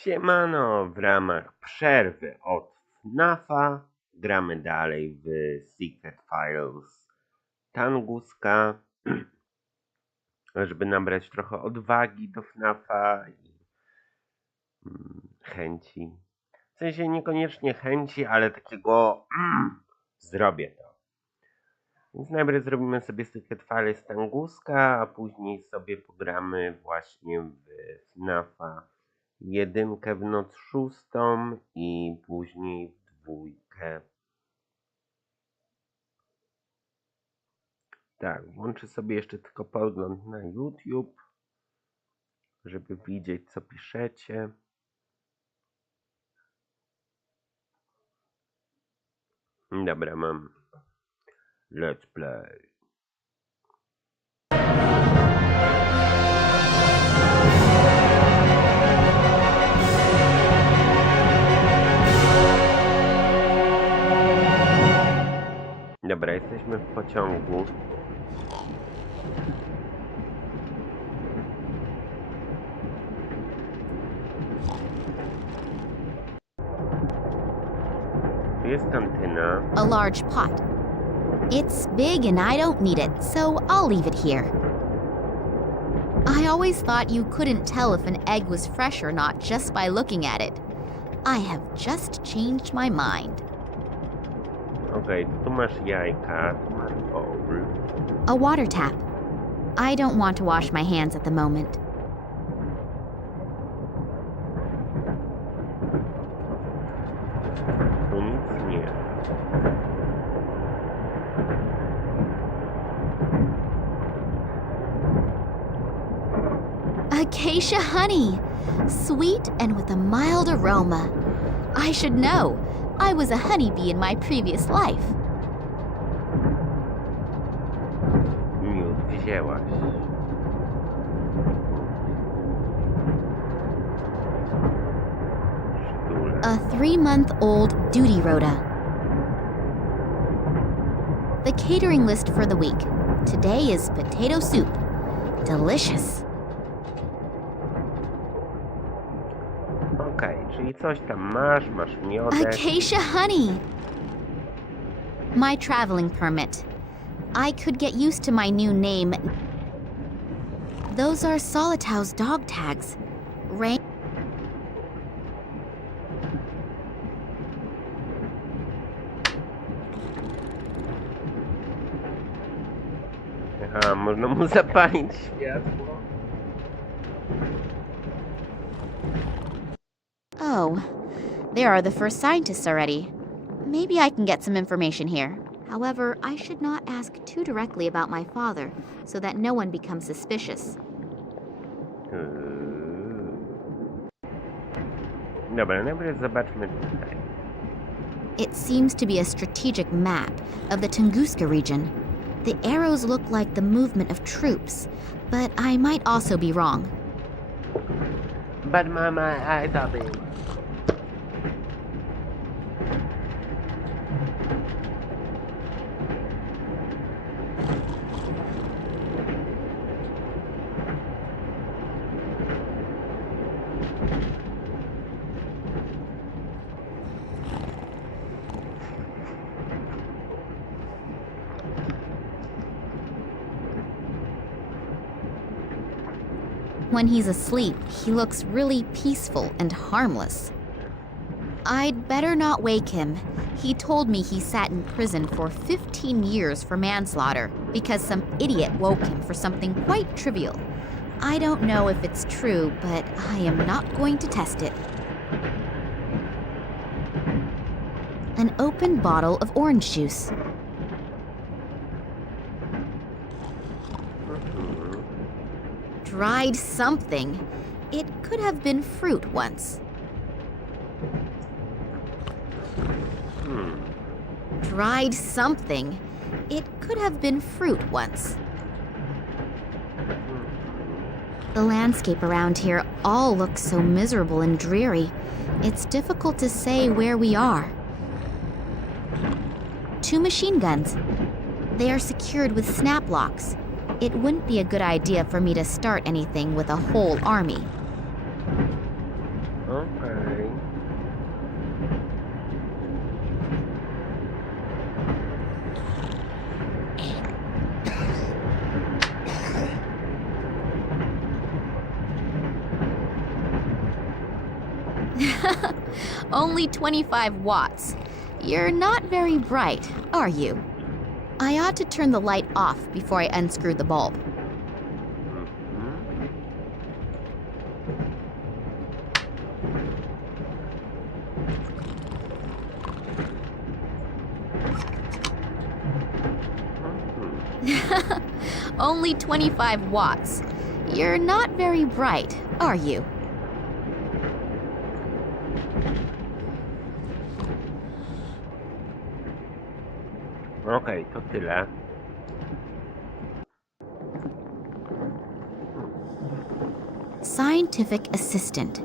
Siemano, w ramach przerwy od FNAF'a gramy dalej w Secret Files Tunguska, żeby nabrać trochę odwagi do FNAF'a i chęci. W sensie niekoniecznie chęci, ale takiego zrobię to. Więc najpierw zrobimy sobie Secret Files Tunguska, a później sobie pogramy właśnie w FNAF'a 1 w noc 6 i później w 2. Tak, włączę sobie jeszcze tylko podgląd na YouTube, żeby widzieć, co piszecie. Dobra, mam Let's Play. Dobra, jesteśmy w pociągu. Tu jest kantyna. A large pot. It's big and I don't need it, so I'll leave it here. I always thought you couldn't tell if an egg was fresh or not just by looking at it. I have just changed my mind. Okej, tu masz jajka, tu masz bowl. A water tap. I don't want to wash my hands at the moment. Tu nic nie. Acacia honey. Sweet and with a mild aroma. I should know. I was a honeybee in my previous life. Miód wzięłaś. Sztule. A 3-month-old duty rota. The catering list for the week. Today is potato soup. Delicious. Okej, czyli coś tam masz miodek. Acacia honey. My traveling permit. I could get used to my new name. Those are Solitau's dog tags. Rain. Aha, można mu zapalić światło. Oh, there are the first scientists already. Maybe I can get some information here. However, I should not ask too directly about my father, so that no one becomes suspicious. Dobra, najpierw zobaczmy tutaj. It seems to be a strategic map of the Tunguska region. The arrows look like the movement of troops, but I might also be wrong. But mama, I thought they were. When he's asleep, he looks really peaceful and harmless. I'd better not wake him. He told me he sat in prison for 15 years for manslaughter because some idiot woke him for something quite trivial. I don't know if it's true, but I am not going to test it. An open bottle of orange juice. Dried something. It could have been fruit once. Dried something. It could have been fruit once. The landscape around here all looks so miserable and dreary. It's difficult to say where we are. 2 machine guns. They are secured with snap locks. It wouldn't be a good idea for me to start anything with a whole army. Okej. Only 25 watts. You're not very bright, are you? I ought to turn the light off before I unscrew the bulb. Only 25 watts. You're not very bright, are you? Okej, to tyle. Scientific assistant.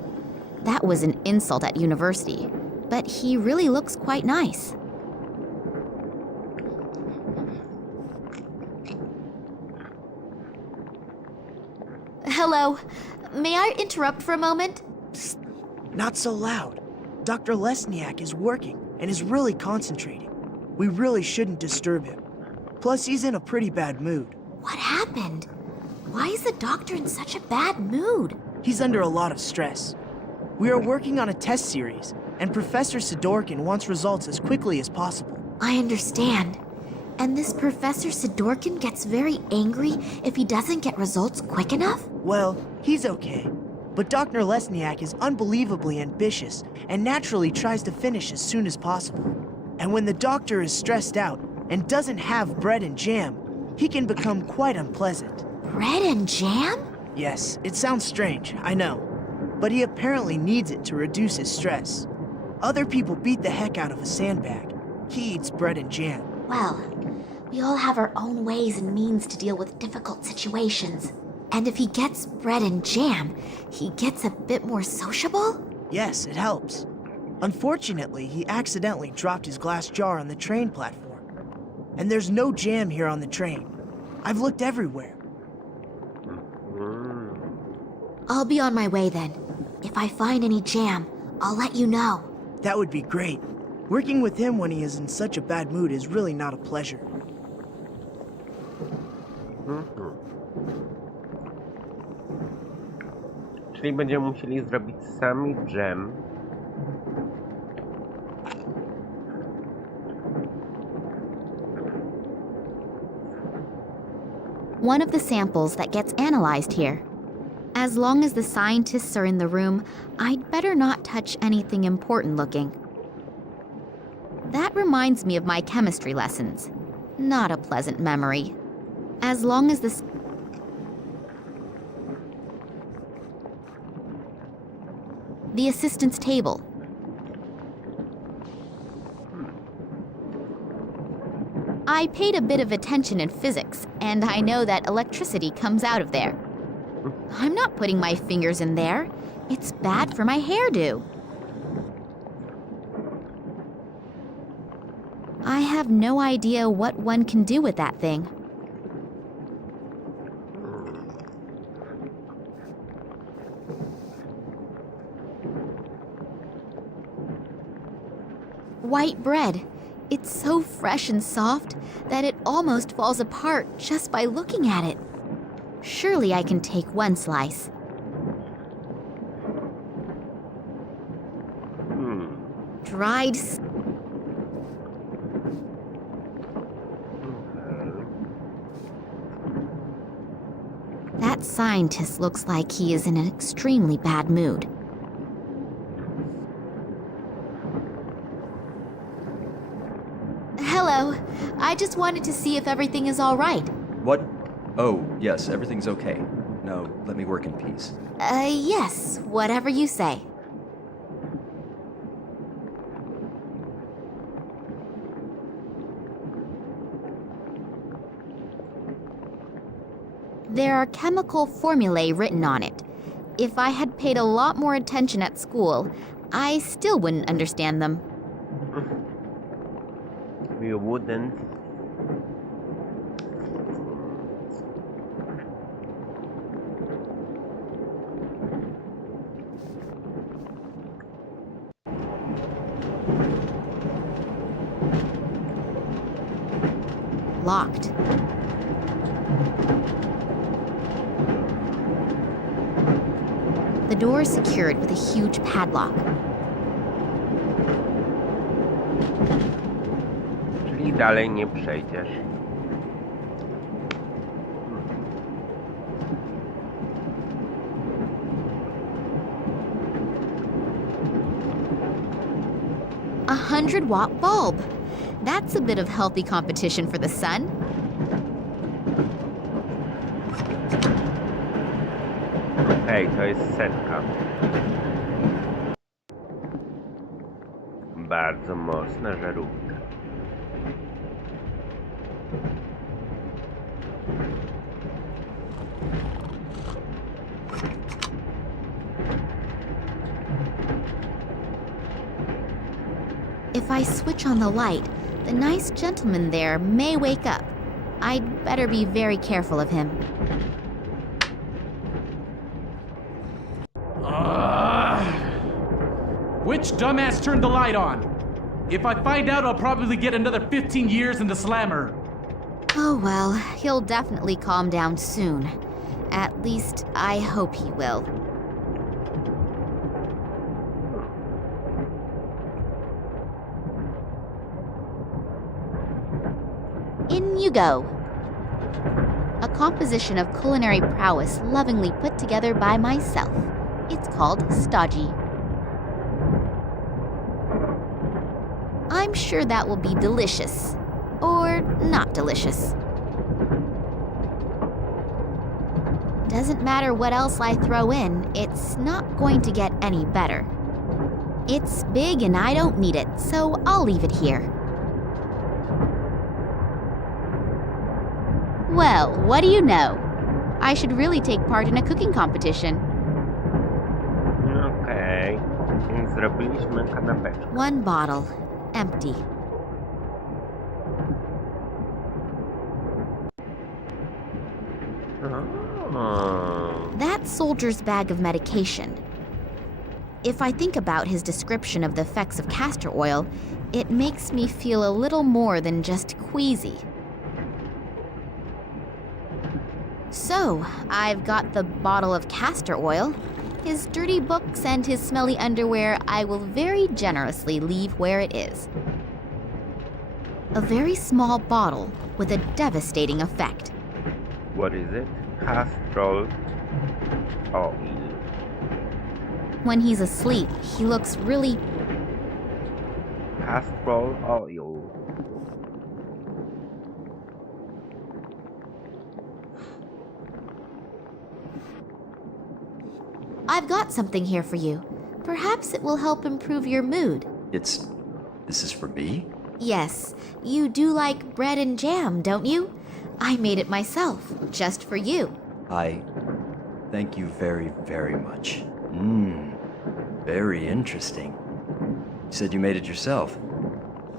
That was an insult at university, but he really looks quite nice. Hello. May I interrupt for a moment? Psst, not so loud. Dr. Lesniak is working and is really concentrating. We really shouldn't disturb him. Plus, he's in a pretty bad mood. What happened? Why is the doctor in such a bad mood? He's under a lot of stress. We are working on a test series, and Professor Sidorkin wants results as quickly as possible. I understand. And this Professor Sidorkin gets very angry if he doesn't get results quick enough? Well, he's okay. But Dr. Lesniak is unbelievably ambitious and naturally tries to finish as soon as possible. And when the doctor is stressed out and doesn't have bread and jam, he can become quite unpleasant. Bread and jam? Yes, it sounds strange, I know. But he apparently needs it to reduce his stress. Other people beat the heck out of a sandbag. He eats bread and jam. Well, we all have our own ways and means to deal with difficult situations. And if he gets bread and jam, he gets a bit more sociable? Yes, it helps. Unfortunately, he accidentally dropped his glass jar on the train platform. And there's no jam here on the train. I've looked everywhere. I'll be on my way then. If I find any jam, I'll let you know. That would be great. Working with him when he is in such a bad mood is really not a pleasure. Czyli będziemy musieli zrobić sami dżem. One of the samples that gets analyzed here. As long as the scientists are in the room, I'd better not touch anything important looking. That reminds me of my chemistry lessons. Not a pleasant memory. As long as the assistant's table. I paid a bit of attention in physics, and I know that electricity comes out of there. I'm not putting my fingers in there. It's bad for my hairdo. I have no idea what one can do with that thing. White bread. It's so fresh and soft that it almost falls apart just by looking at it. Surely I can take one slice. Dried That scientist looks like he is in an extremely bad mood. Hello. I just wanted to see if everything is all right. What? Oh, yes, everything's okay. Now, let me work in peace. Yes, whatever you say. There are chemical formulae written on it. If I had paid a lot more attention at school, I still wouldn't understand them. You wouldn't. locked. The door is secured with a huge padlock. Czyli dalej nie przejdziesz. A 100-watt bulb. That's a bit of healthy competition for the sun. Okej, to jest setka. Bardzo mocna żarówka. If I switch on the light, the nice gentleman there may wake up. I'd better be very careful of him. Which dumbass turned the light on? If I find out, I'll probably get another 15 years in the slammer. Oh well, he'll definitely calm down soon. At least, I hope he will. In you go. A composition of culinary prowess lovingly put together by myself. It's called stodgy. I'm sure that will be delicious. Or not delicious. Doesn't matter what else I throw in, it's not going to get any better. It's big and I don't need it, so I'll leave it here. Well, what do you know? I should really take part in a cooking competition. Okej, więc zrobiliśmy kanapeczkę. One bottle, empty. That soldier's bag of medication. If I think about his description of the effects of castor oil, it makes me feel a little more than just queasy. So, I've got the bottle of castor oil. His dirty books and his smelly underwear I will very generously leave where it is. A very small bottle with a devastating effect. What is it? Castor oil. When he's asleep, he looks really... Castor oil. I've got something here for you. Perhaps it will help improve your mood. This is for me? Yes, you do like bread and jam, don't you? I made it myself, just for you. Thank you very, very much. Very interesting. You said you made it yourself.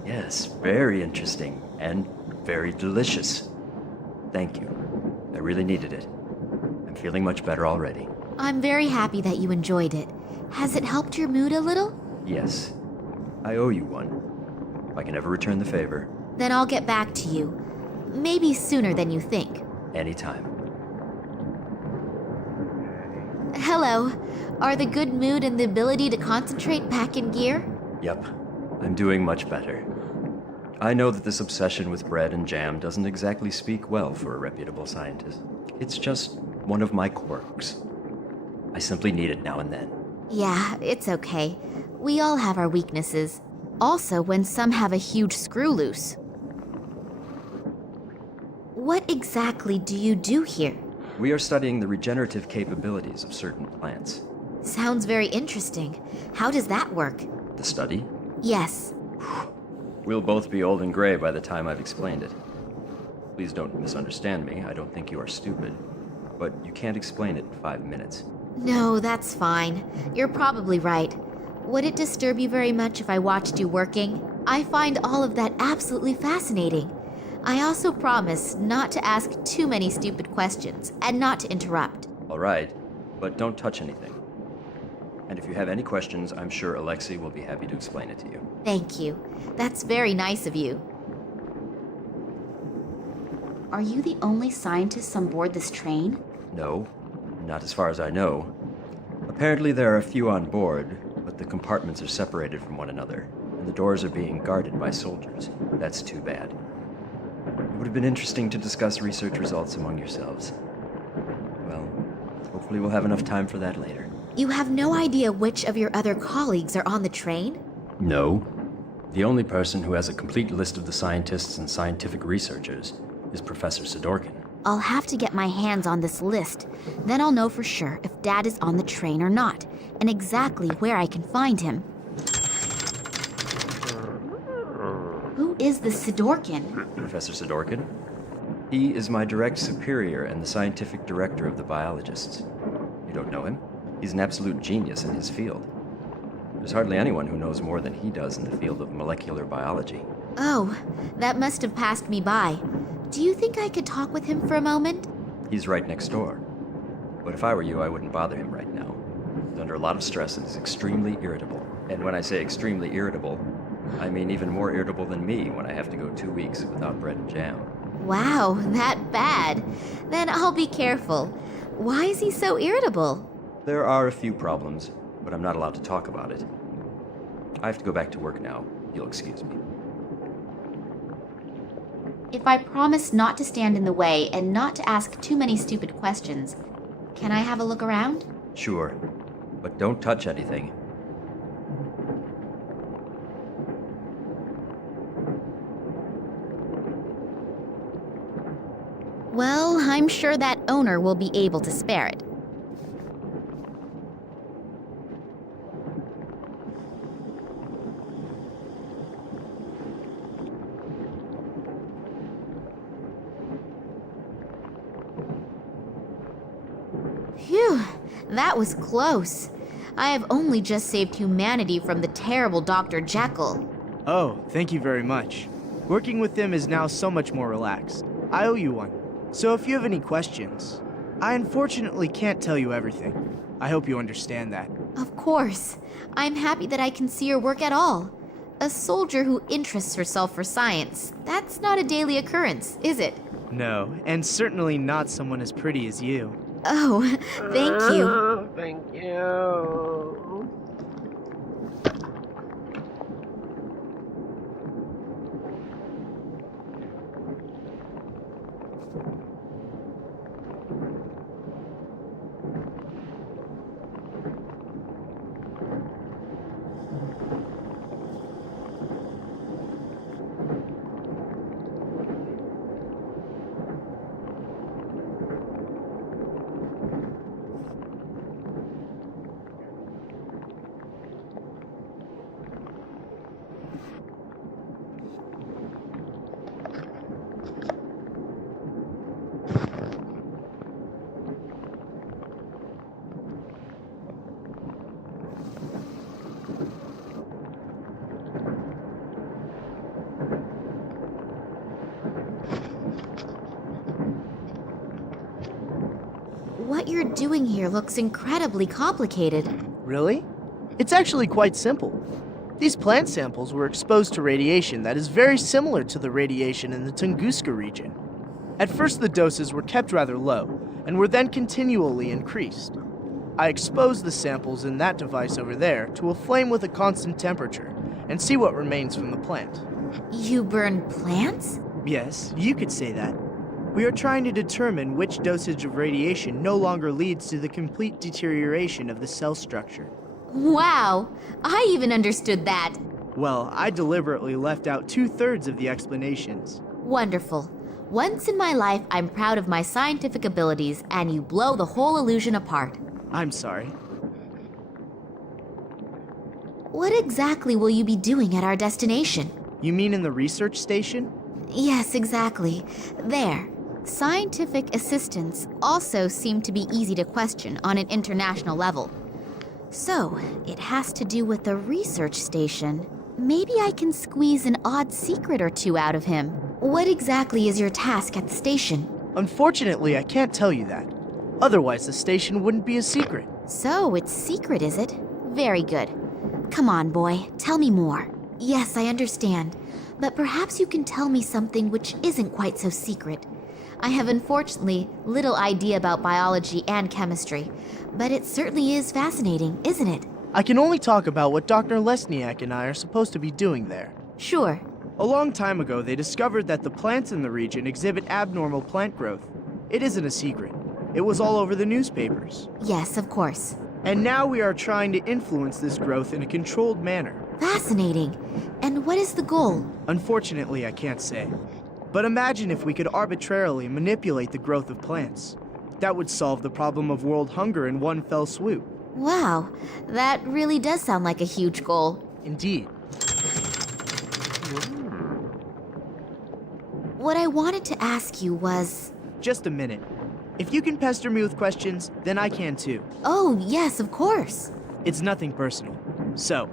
Yes, very interesting and very delicious. Thank you. I really needed it. I'm feeling much better already. I'm very happy that you enjoyed it. Has it helped your mood a little? Yes. I owe you one. If I can ever return the favor. Then I'll get back to you. Maybe sooner than you think. Anytime. Hello. Are the good mood and the ability to concentrate back in gear? Yep. I'm doing much better. I know that this obsession with bread and jam doesn't exactly speak well for a reputable scientist. It's just one of my quirks. I simply need it now and then. Yeah, it's okay. We all have our weaknesses. Also, when some have a huge screw loose. What exactly do you do here? We are studying the regenerative capabilities of certain plants. Sounds very interesting. How does that work? The study? Yes. We'll both be old and gray by the time I've explained it. Please don't misunderstand me. I don't think you are stupid. But you can't explain it in 5 minutes. No, that's fine. You're probably right. Would it disturb you very much if I watched you working? I find all of that absolutely fascinating. I also promise not to ask too many stupid questions and not to interrupt. All right, but don't touch anything. And if you have any questions, I'm sure Alexei will be happy to explain it to you. Thank you. That's very nice of you. Are you the only scientist on board this train? No, not as far as I know. Apparently there are a few on board, but the compartments are separated from one another, and the doors are being guarded by soldiers. That's too bad. It would have been interesting to discuss research results among yourselves. Well, hopefully we'll have enough time for that later. You have no idea which of your other colleagues are on the train? No. The only person who has a complete list of the scientists and scientific researchers is Professor Sidorkin. I'll have to get my hands on this list. Then I'll know for sure if Dad is on the train or not, and exactly where I can find him. Who is this Sidorkin? Professor Sidorkin? He is my direct superior and the scientific director of the biologists. You don't know him? He's an absolute genius in his field. There's hardly anyone who knows more than he does in the field of molecular biology. Oh, that must have passed me by. Do you think I could talk with him for a moment? He's right next door. But if I were you, I wouldn't bother him right now. He's under a lot of stress and is extremely irritable. And when I say extremely irritable, I mean even more irritable than me when I have to go 2 weeks without bread and jam. Wow, that bad. Then I'll be careful. Why is he so irritable? There are a few problems, but I'm not allowed to talk about it. I have to go back to work now. You'll excuse me. If I promise not to stand in the way and not to ask too many stupid questions, can I have a look around? Sure, but don't touch anything. Well, I'm sure that owner will be able to spare it. Phew, that was close. I have only just saved humanity from the terrible Dr. Jekyll. Oh, thank you very much. Working with them is now so much more relaxed. I owe you one. So if you have any questions, I unfortunately can't tell you everything. I hope you understand that. Of course. I'm happy that I can see your work at all. A soldier who interests herself for science, that's not a daily occurrence, is it? No, and certainly not someone as pretty as you. Oh, thank you. Thank you. What you're doing here looks incredibly complicated. Really? It's actually quite simple. These plant samples were exposed to radiation that is very similar to the radiation in the Tunguska region. At first the doses were kept rather low, and were then continually increased. I exposed the samples in that device over there to a flame with a constant temperature, and see what remains from the plant. You burn plants? Yes, you could say that. We are trying to determine which dosage of radiation no longer leads to the complete deterioration of the cell structure. Wow, I even understood that. Well, I deliberately left out 2/3 of the explanations. Wonderful. Once in my life, I'm proud of my scientific abilities, and you blow the whole illusion apart. I'm sorry. What exactly will you be doing at our destination? You mean in the research station? Yes, exactly. There. Scientific assistants also seem to be easy to question on an international level. So, it has to do with the research station. Maybe I can squeeze an odd secret or two out of him. What exactly is your task at the station? Unfortunately, I can't tell you that. Otherwise, the station wouldn't be a secret. So, it's secret, is it? Very good. Come on, boy, tell me more. Yes, I understand. But perhaps you can tell me something which isn't quite so secret. I have unfortunately little idea about biology and chemistry, but it certainly is fascinating, isn't it? I can only talk about what Dr. Lesniak and I are supposed to be doing there. Sure. A long time ago, they discovered that the plants in the region exhibit abnormal plant growth. It isn't a secret. It was all over the newspapers. Yes, of course. And now we are trying to influence this growth in a controlled manner. Fascinating. And what is the goal? Unfortunately, I can't say. But imagine if we could arbitrarily manipulate the growth of plants. That would solve the problem of world hunger in one fell swoop. Wow, that really does sound like a huge goal. Indeed. What I wanted to ask you was... Just a minute. If you can pester me with questions, then I can too. Oh, yes, of course. It's nothing personal. So,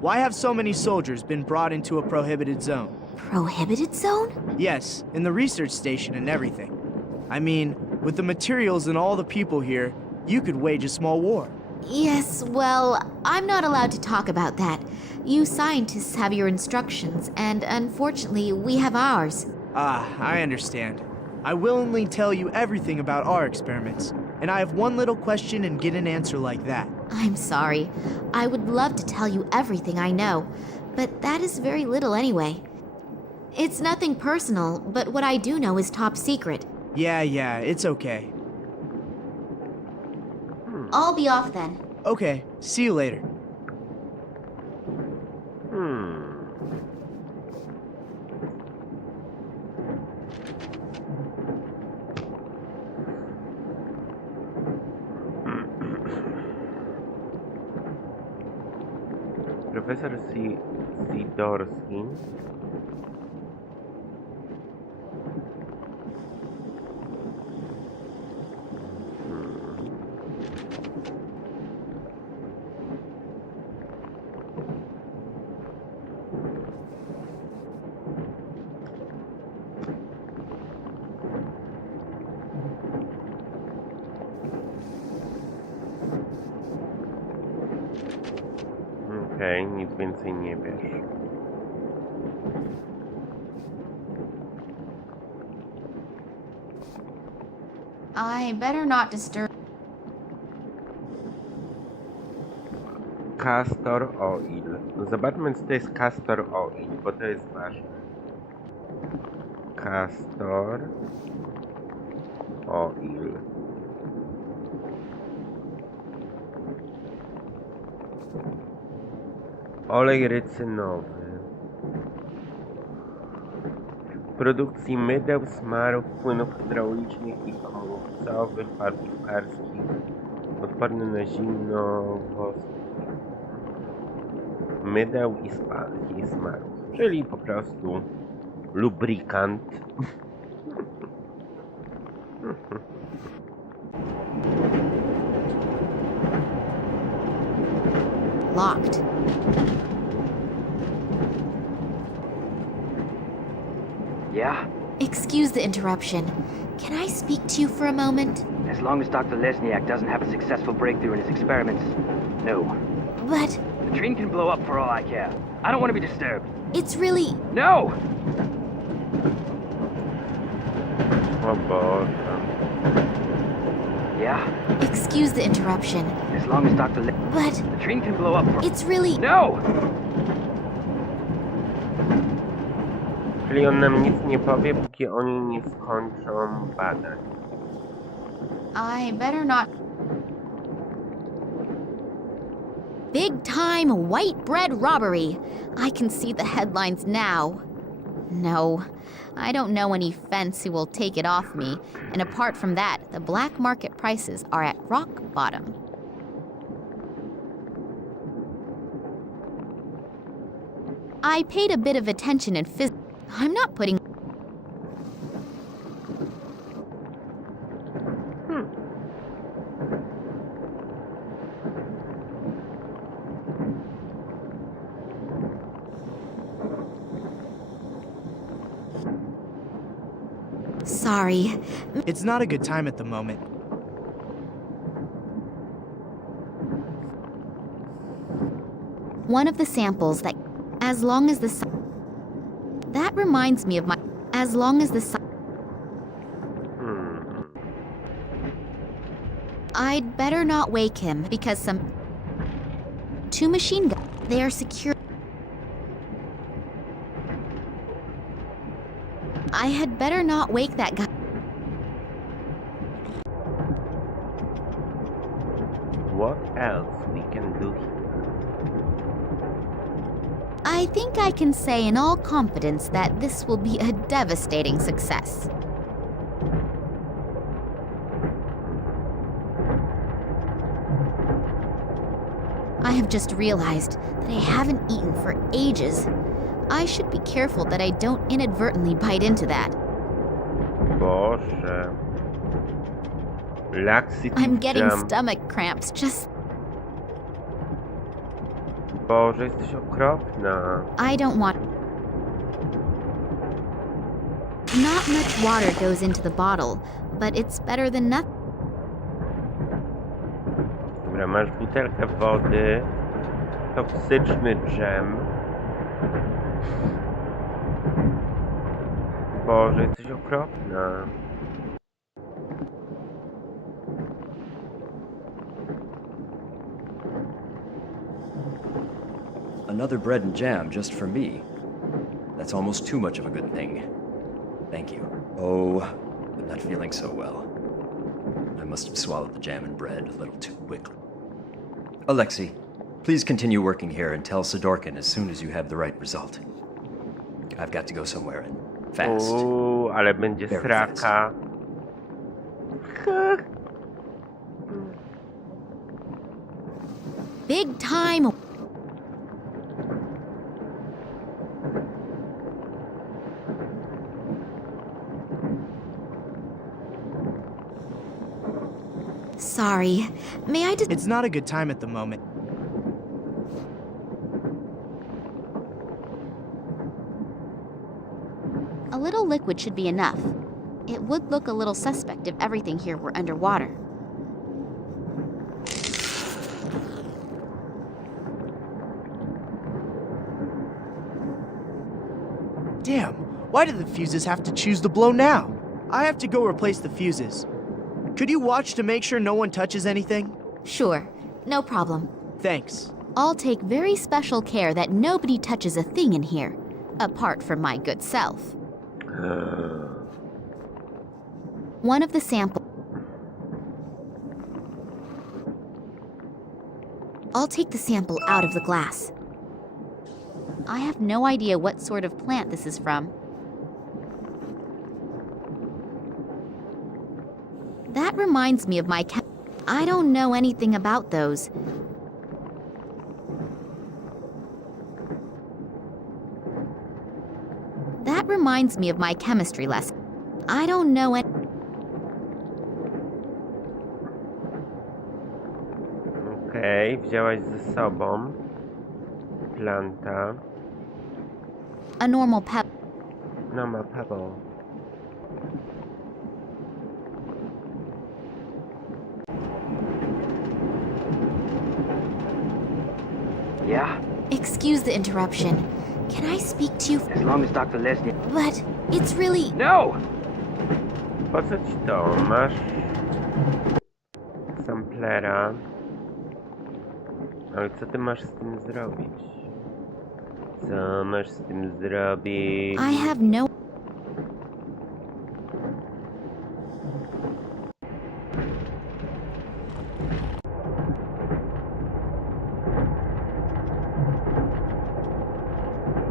why have so many soldiers been brought into a prohibited zone? Prohibited zone? Yes, in the research station and everything. I mean, with the materials and all the people here, you could wage a small war. Yes, well, I'm not allowed to talk about that. You scientists have your instructions, and unfortunately, we have ours. Ah, I understand. I willingly tell you everything about our experiments, and I have one little question and get an answer like that. I'm sorry. I would love to tell you everything I know, but that is very little anyway. It's nothing personal, but what I do know is top secret. Yeah, it's okay. I'll be off then. Okay, see you later. Profesor Sidorski. Okej, nic więcej nie wiesz. I better not disturb... Castor oil. No zobaczmy, co to jest castor oil, bo to jest ważne. Castor oil. Olej rycynowy. W produkcji mydeł, smarów, płynów hydraulicznych i hamulcowych, farb piłkarskich, odporny na zimno, wosk, mydeł i smarów, czyli po prostu lubrykant. Locked. Yeah? Excuse the interruption. Can I speak to you for a moment? As long as Dr. Lesniak doesn't have a successful breakthrough in his experiments, no. But The train can blow up for all I care. I don't want to be disturbed. it's really... No! O Boże. Yeah? Excuse the interruption. As long as Dr. But The train can blow up for... it's really... No! Czyli on nam nic nie powie, póki oni nie skończą badań. I better not... Big time white bread robbery. I can see the headlines now. No, I don't know any fence who will take it off me. And apart from that, the black market prices are at rock bottom. I paid a bit of attention in physics. I'm not putting... Sorry. It's not a good time at the moment. One of the samples that... As long as the... That reminds me of my... As long as the... I'd better not wake him because two machine guns. They are secure. I had better not wake that guy. What else we can do here? I think I can say in all confidence that this will be a devastating success. I have just realized that I haven't eaten for ages. I should be careful that I don't inadvertently bite into that. Boże. Laxity I'm getting jam. stomach cramps just... Boże, jesteś okropna. I don't want... Not much water goes into the bottle, but it's better than nothing. Dobra, masz butelkę wody. Toksyczny dżem. Boże, jesteś okropna. Another bread and jam just for me. That's almost too much of a good thing. Thank you. Oh, I'm not feeling so well. I must have swallowed the jam and bread a little too quickly. Alexei, please continue working here and tell Sidorkin as soon as you have the right result. I've got to go somewhere and fast. Ale będzie Very sraka. Big time. Sorry. May I just... It's not a good time at the moment. A little liquid should be enough. It would look a little suspect if everything here were underwater. Damn, why do the fuses have to choose to blow now? I have to go replace the fuses. Could you watch to make sure no one touches anything? Sure. No problem. Thanks. I'll take very special care that nobody touches a thing in here, apart from my good self. One of the samples. I'll take the sample out of the glass. I have no idea what sort of plant this is from. That reminds me of my I don't know anything about those. That reminds me of my chemistry lesson. I don't know it. Okej, wzięłaś ze sobą planta. A normal pebble. Normal pebble. Yeah? Excuse the interruption. Can I speak to you? As long as Dr. Lesniak... But it's really... No! Po co ci to? Masz samplera. Ale co ty masz z tym zrobić? Co masz z tym zrobić? I have no...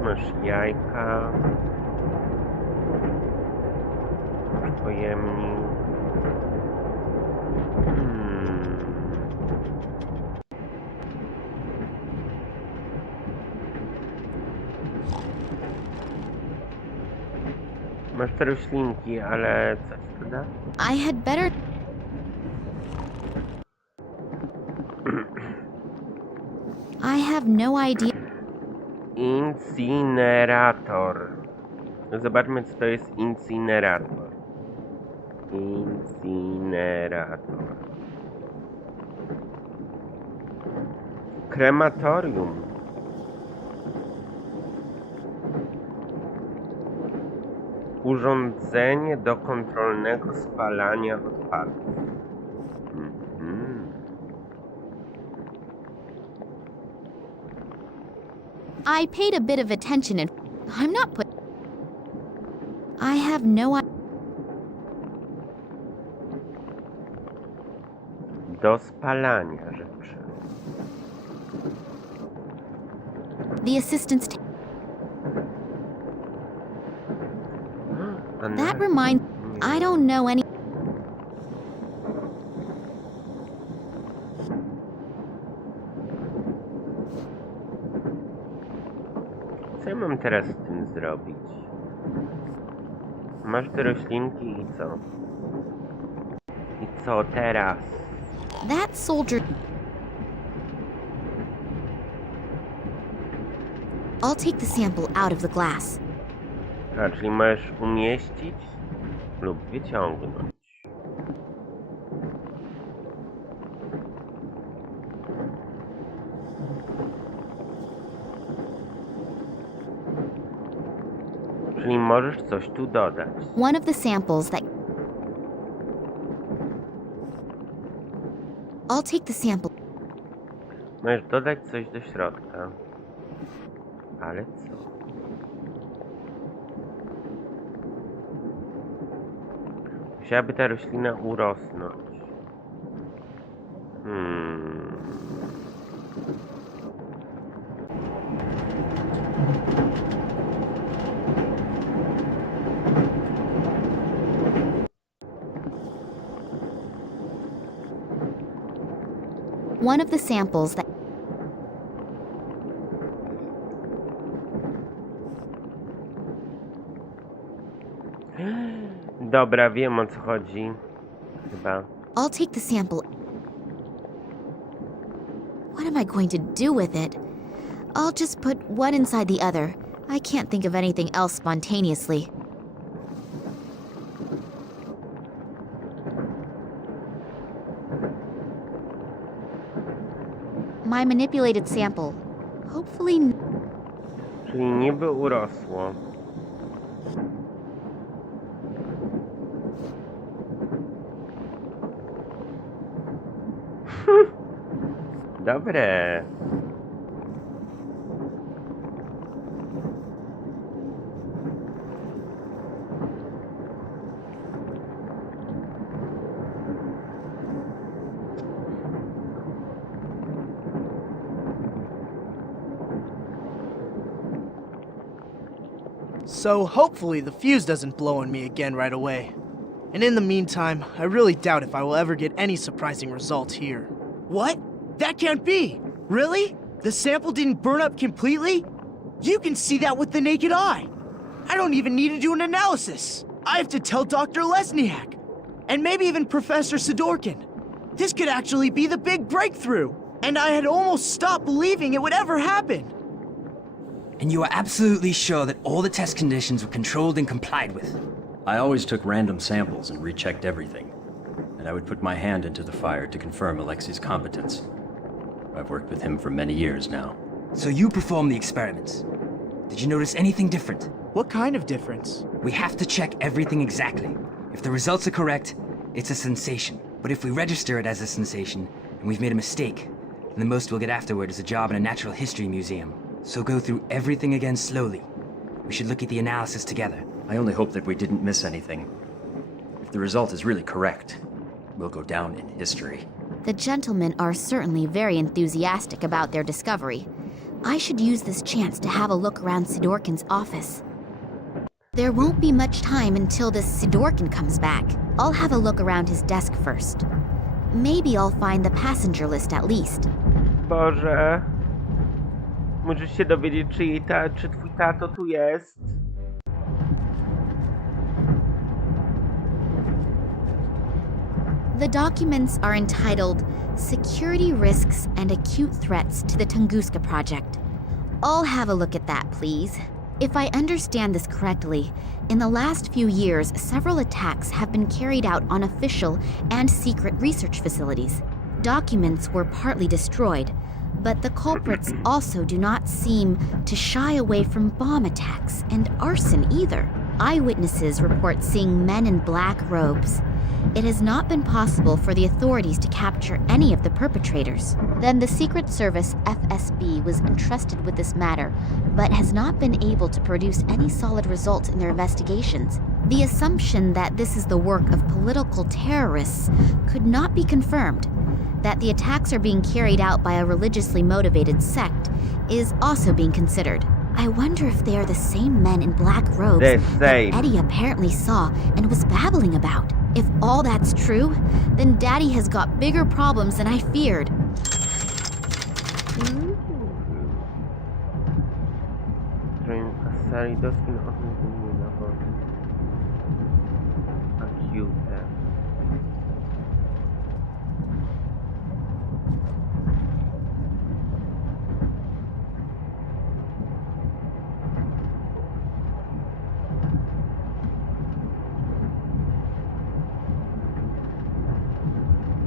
Masz jajka. Masz pojemnik. Masz te roślinki, ale co ci to da? I had better... I have no idea... Incinerator. Zobaczmy, co to jest incinerator. Incinerator. Krematorium. Urządzenie do kontrolnego spalania odpadów. I paid a bit of attention and I'm not put. I have no idea. Do spalania rzeczy. The assistant's. That reminds. I don't know any. Co ja mam teraz z tym zrobić? Masz te roślinki i co? I co teraz? That soldier. I'll take the sample out of the glass. A, czyli możesz umieścić lub wyciągnąć. Czyli możesz coś tu dodać. One of the samples that. I'll take the sample. Możesz dodać coś do środka. Ale co? Musiałaby ta roślina urosnąć. One of the samples that. Dobra, wiem o co chodzi. Chyba. I'll take the sample. What am I going to do with it? I'll just put one inside the other. I can't think of anything else spontaneously. My manipulated sample. Hopefully. Czyli niby urosło. Dobre. So hopefully the fuse doesn't blow on me again right away. And in the meantime, I really doubt if I will ever get any surprising results here. What? That can't be! Really? The sample didn't burn up completely? You can see that with the naked eye! I don't even need to do an analysis! I have to tell Dr. Lesniak! And maybe even Professor Sidorkin! This could actually be the big breakthrough! And I had almost stopped believing it would ever happen! And you are absolutely sure that all the test conditions were controlled and complied with? I always took random samples and rechecked everything. And I would put my hand into the fire to confirm Alexei's competence. I've worked with him for many years now. So you performed the experiments. Did you notice anything different? What kind of difference? We have to check everything exactly. If the results are correct, it's a sensation. But if we register it as a sensation, and we've made a mistake, then the most we'll get afterward is a job in a natural history museum. So go through everything again slowly. We should look at the analysis together. I only hope that we didn't miss anything. If the result is really correct, we'll go down in history. The gentlemen are certainly very enthusiastic about their discovery. I should use this chance to have a look around Sidorkin's office. There won't be much time until this Sidorkin comes back. I'll have a look around his desk first. Maybe I'll find the passenger list at least. Boże. Możesz się dowiedzieć, czy twój tato tu jest? The documents are entitled Security Risks and Acute Threats to the Tunguska Project. I'll have a look at that, please. If I understand this correctly, in the last few years, several attacks have been carried out on official and secret research facilities. Documents were partly destroyed, but the culprits also do not seem to shy away from bomb attacks and arson either. Eyewitnesses report seeing men in black robes, it has not been possible for the authorities to capture any of the perpetrators. Then the Secret Service FSB was entrusted with this matter, but has not been able to produce any solid results in their investigations. The assumption that this is the work of political terrorists could not be confirmed. That the attacks are being carried out by a religiously motivated sect is also being considered. I wonder if they are the same men in black robes The that same. Eddie apparently saw and was babbling about. If all that's true, then Daddy has got bigger problems than I feared. Sali doski na ochotniku na wodę. Acute.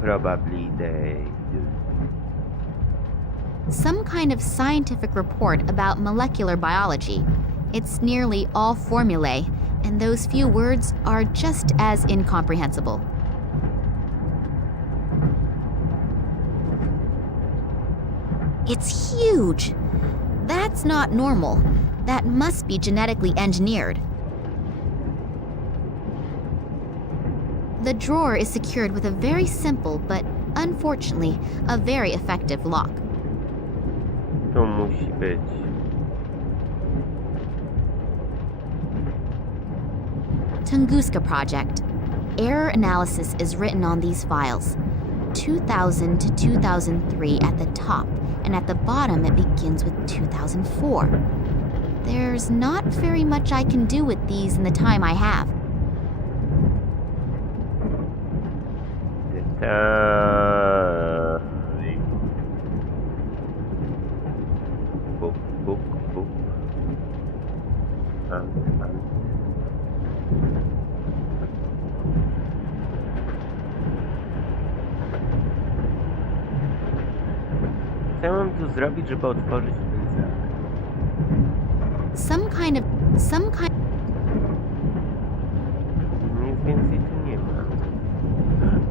Probably they do. Some kind of scientific report about molecular biology. It's nearly all formulae, and those few words are just as incomprehensible. It's huge! That's not normal. That must be genetically engineered. The drawer is secured with a very simple, but unfortunately, a very effective lock. To musi być. Tunguska Project. Error analysis is written on these files. 2000 to 2003 at the top, and at the bottom it begins with 2004. There's not very much I can do with these in the time I have. Book. Co ja mam tu zrobić, żeby otworzyć ten zamek? Nic więcej tu nie ma.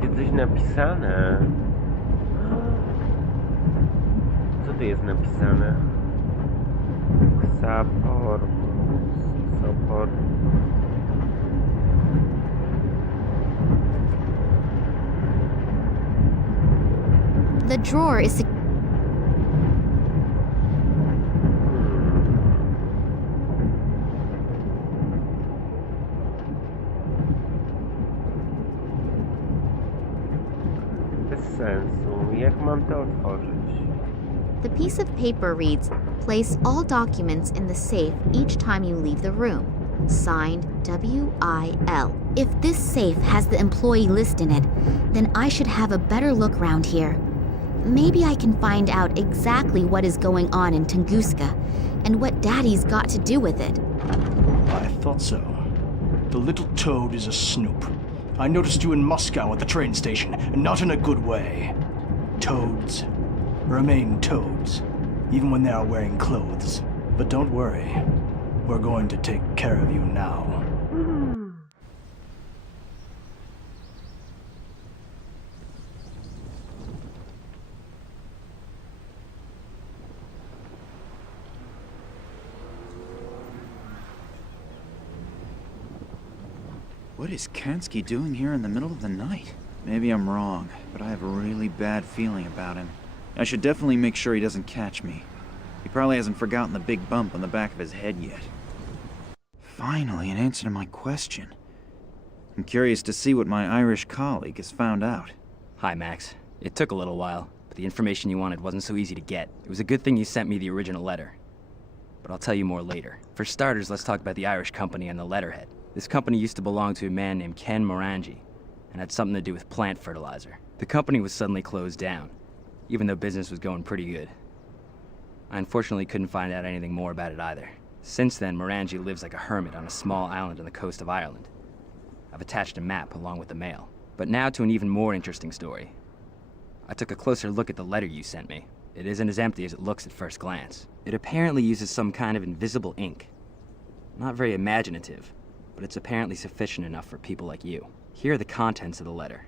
Tu coś napisane. Co tu jest napisane? Sopor. The drawer is Bez sensu. Jak mam to otworzyć? The piece of paper reads, "Place all documents in the safe each time you leave the room. Signed, W.I.L. If this safe has the employee list in it, then I should have a better look around here. Maybe I can find out exactly what is going on in Tunguska and what Daddy's got to do with it." I thought so. The little toad is a snoop. I noticed you in Moscow at the train station, and not in a good way. Toads remain toads, even when they are wearing clothes. But don't worry, we're going to take care of you now. What is Kansky doing here in the middle of the night? Maybe I'm wrong, but I have a really bad feeling about him. I should definitely make sure he doesn't catch me. He probably hasn't forgotten the big bump on the back of his head yet. Finally, an answer to my question. I'm curious to see what my Irish colleague has found out. Hi, Max. It took a little while, but the information you wanted wasn't so easy to get. It was a good thing you sent me the original letter. But I'll tell you more later. For starters, let's talk about the Irish company and the letterhead. This company used to belong to a man named Ken Morangi, and had something to do with plant fertilizer. The company was suddenly closed down, even though business was going pretty good. I unfortunately couldn't find out anything more about it either. Since then, Morangi lives like a hermit on a small island on the coast of Ireland. I've attached a map along with the mail. But now to an even more interesting story. I took a closer look at the letter you sent me. It isn't as empty as it looks at first glance. It apparently uses some kind of invisible ink. Not very imaginative, but it's apparently sufficient enough for people like you. Here are the contents of the letter.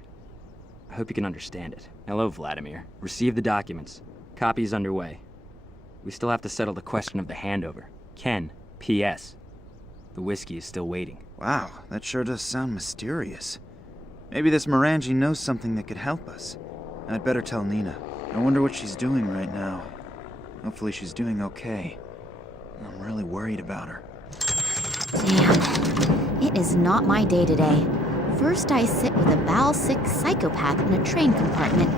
I hope you can understand it. Hello, Vladimir. Receive the documents. Copy is underway. We still have to settle the question of the handover. Ken, P.S. The whiskey is still waiting. Wow, that sure does sound mysterious. Maybe this Morangi knows something that could help us. I'd better tell Nina. I wonder what she's doing right now. Hopefully she's doing okay. I'm really worried about her. Damn. It is not my day today. First I sit with a bowel-sick psychopath in a train compartment,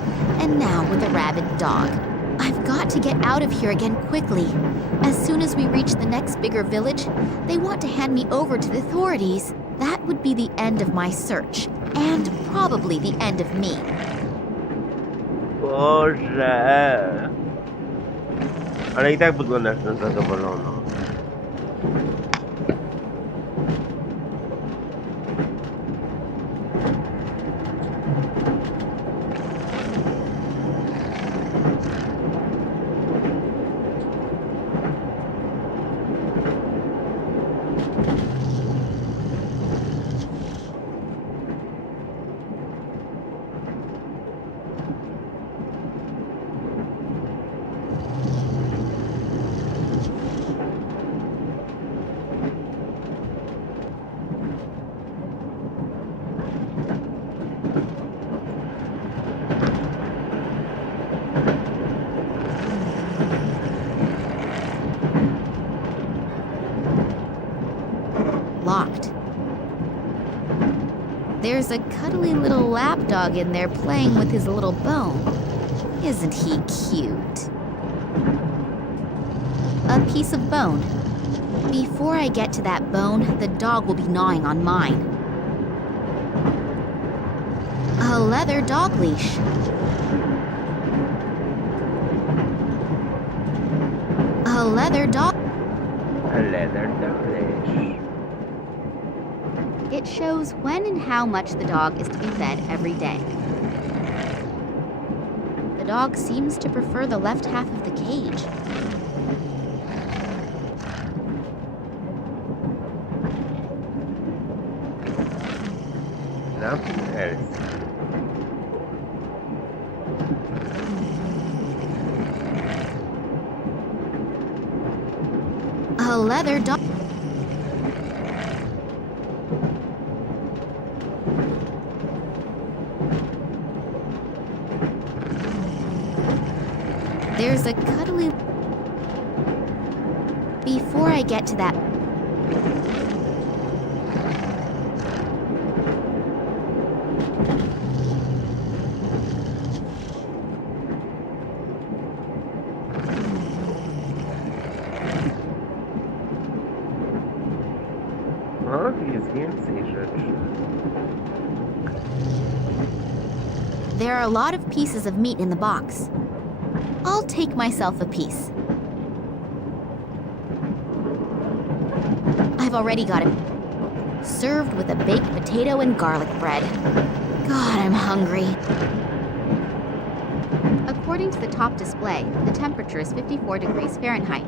and now with a rabid dog. I've got to get out of here again quickly. As soon as we reach the next bigger village, they want to hand me over to the authorities. That would be the end of my search, and probably the end of me. Boże. Ale i tak wyglądasz na zadowoloną. Locked. There's a cuddly little lapdog in there playing with his little bone. Isn't he cute? A piece of bone. Before I get to that bone, the dog will be gnawing on mine. A leather dog leash. A leather dog. A leather dog. It shows when and how much the dog is to be fed every day. The dog seems to prefer the left half of the cage. Nothing else. A leather dog. There's a cuddly... Before I get to that... No, jest więcej rzeczy. There are a lot of pieces of meat in the box. I'll take myself a piece. I've already got it. Served with a baked potato and garlic bread. God, I'm hungry. According to the top display, the temperature is 54 degrees Fahrenheit.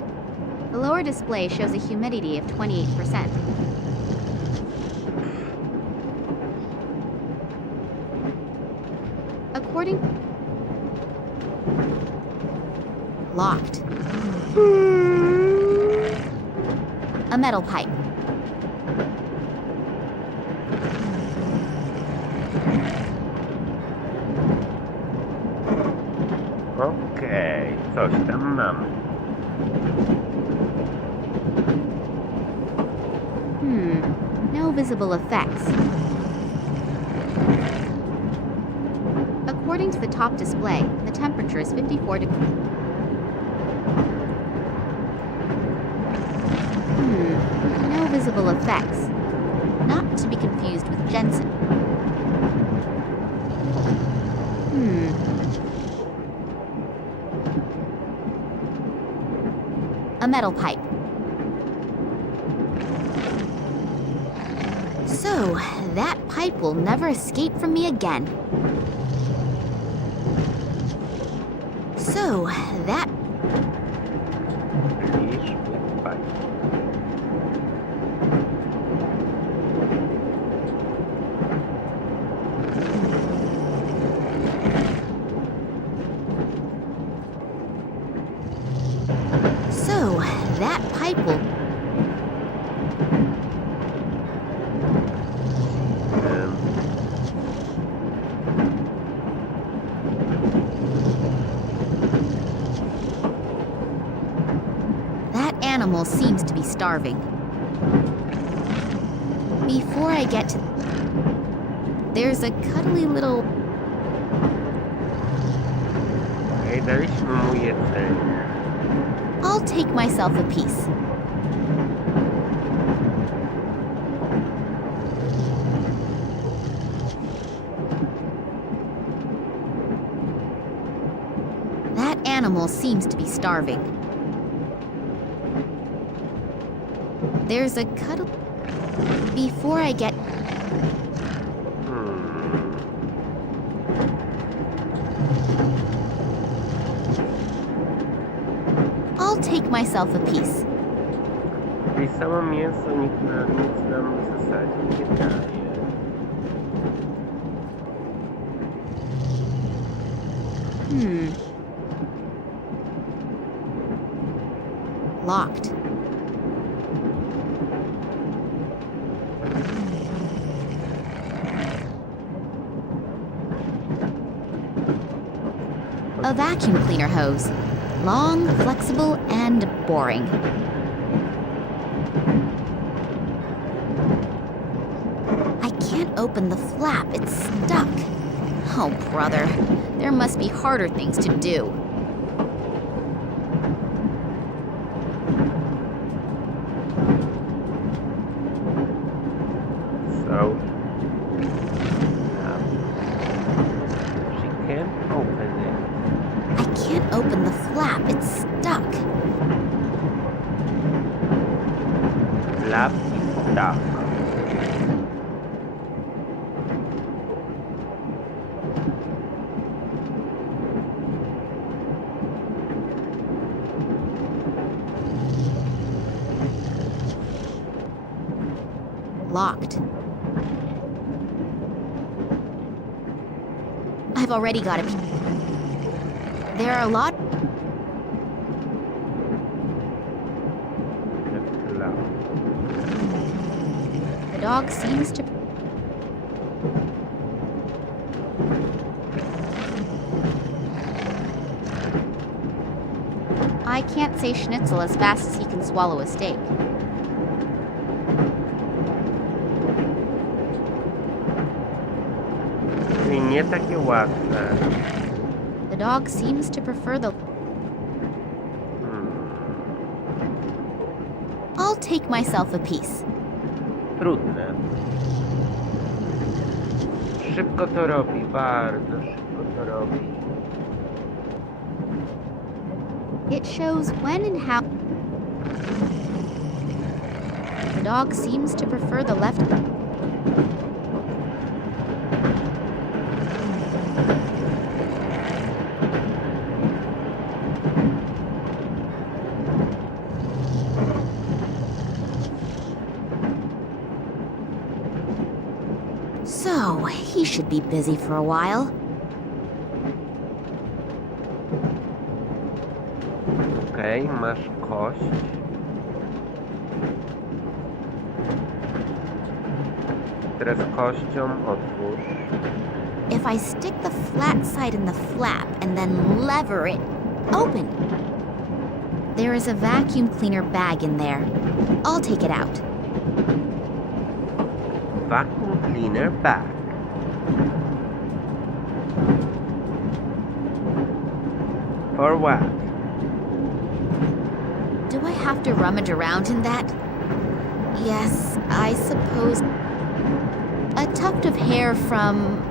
The lower display shows a humidity of 28%. According... Locked. A metal pipe. Okej, coś tam mamy. No visible effects. According to the top display, the temperature is 54 degrees. No visible effects. Not to be confused with Jensen. A metal pipe. So, that pipe will never escape from me again. So, that... Leash with pipe. So, that pipe will... That animal seems to be starving. Before I get to... There's a cuddly little... Okej, daliśmy mu jedzenie. I'll take myself a piece. That animal seems to be starving. There's a cuddle... Before I get... I'll take myself a piece. Czyli samo mięso nic nam w zasadzie nie daje. Locked. A vacuum cleaner hose. Long, flexible, and boring. I can't open the flap. It's stuck. Oh, brother. There must be harder things to do. So, she can't open it. I can't open the flap. It's stuck. Flap is stuck. Locked. I've already got a... There are a lot... That's loud. The dog seems to... I can't say schnitzel as fast as he can swallow a steak. Czyli nie takie łatwe. The dog seems to prefer the... I'll take myself a piece. Trudne. Szybko to robi, bardzo szybko to robi. It shows when and how... The dog seems to prefer the left... So, he should be busy for a while. Okej, masz kość. Teraz kością otwórz. If I stick the flat side in the flap and then lever it, open. There is a vacuum cleaner bag in there. I'll take it out. Vacuum cleaner bag. For what? Do I have to rummage around in that? Yes, I suppose. A tuft of hair from...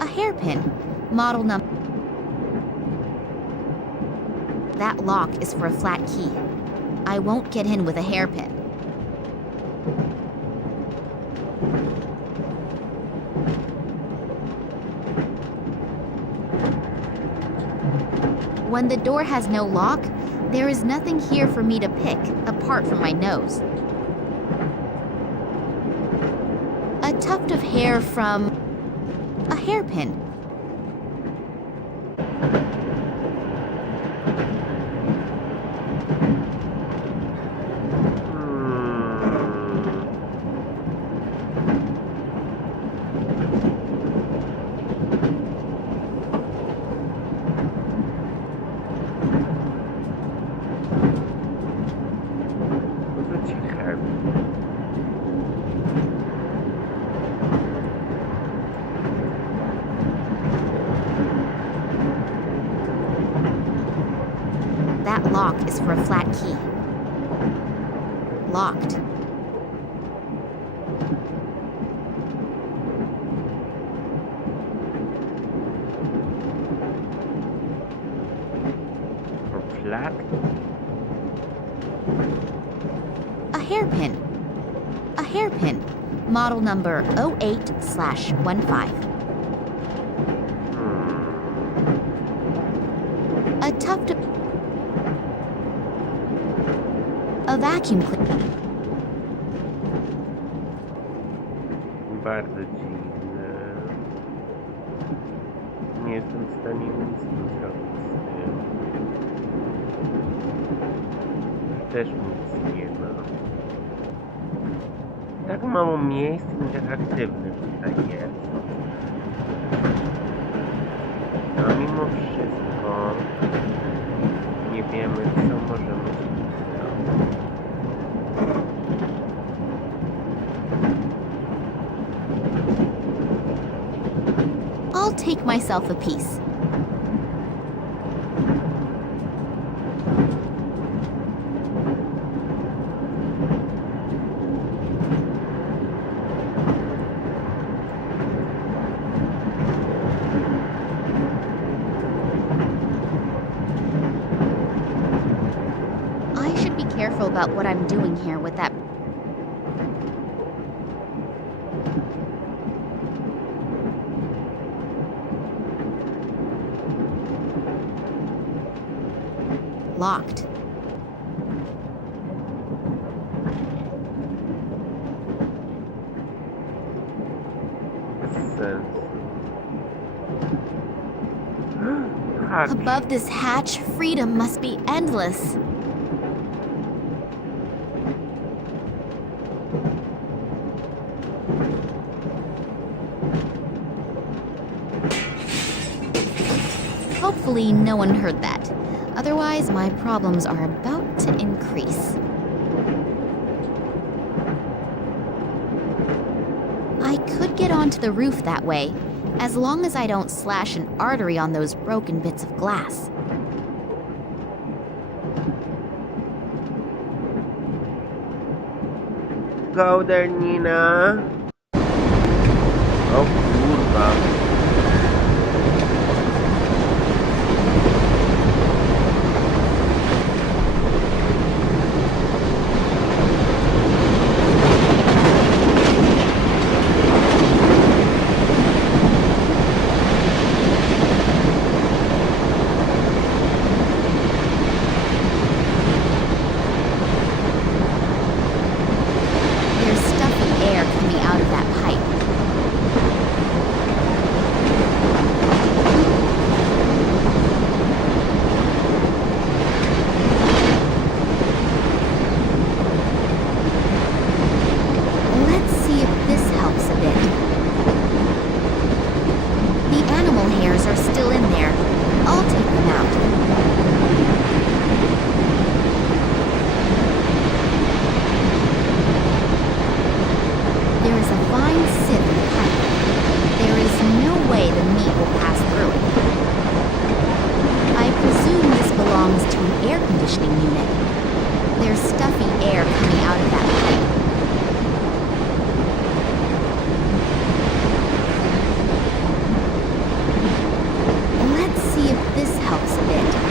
a hairpin. Model number... That lock is for a flat key. I won't get in with a hairpin. When the door has no lock, there is nothing here for me to pick, apart from my nose. A tuft of hair from... a hairpin. lock is for a flat key. Locked. For flat? A hairpin. A hairpin. Model number 08/15. A tuft of... A vacuum cleaner. Bardzo dziwne. Nie jestem w stanie nic tu zrobić z tym. Też nic nie ma. Tak mało miejsc interaktywnych tutaj jest. A mimo wszystko nie wiemy, co możemy zrobić. I'll take myself a piece. I should be careful about what I'm doing here with that. Locked. Bez sensu. Hak. Above this hatch, freedom must be endless. Hopefully no one heard that. Otherwise, my problems are about to increase. I could get onto the roof that way, as long as I don't slash an artery on those broken bits of glass. Go there, Nina. O kurwa. There's stuffy air coming out of that pipe. Let's see if this helps a bit. The animal hairs are still in there. I'll take them out. There is a fine sieve in the pipe. There is no way the meat will pass through it. I presume this belongs to an air conditioning unit. There's stuffy air coming out of that pipe. Let's see if this helps a bit.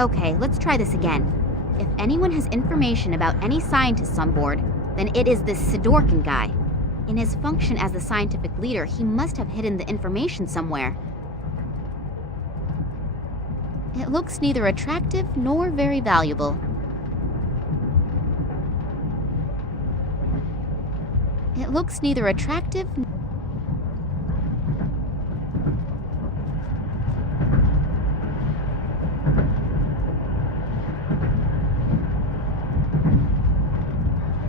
Okay, let's try this again. If anyone has information about any scientists on board, then it is this Sidorkin guy. In his function as the scientific leader, he must have hidden the information somewhere. It looks neither attractive nor very valuable. It looks neither attractive.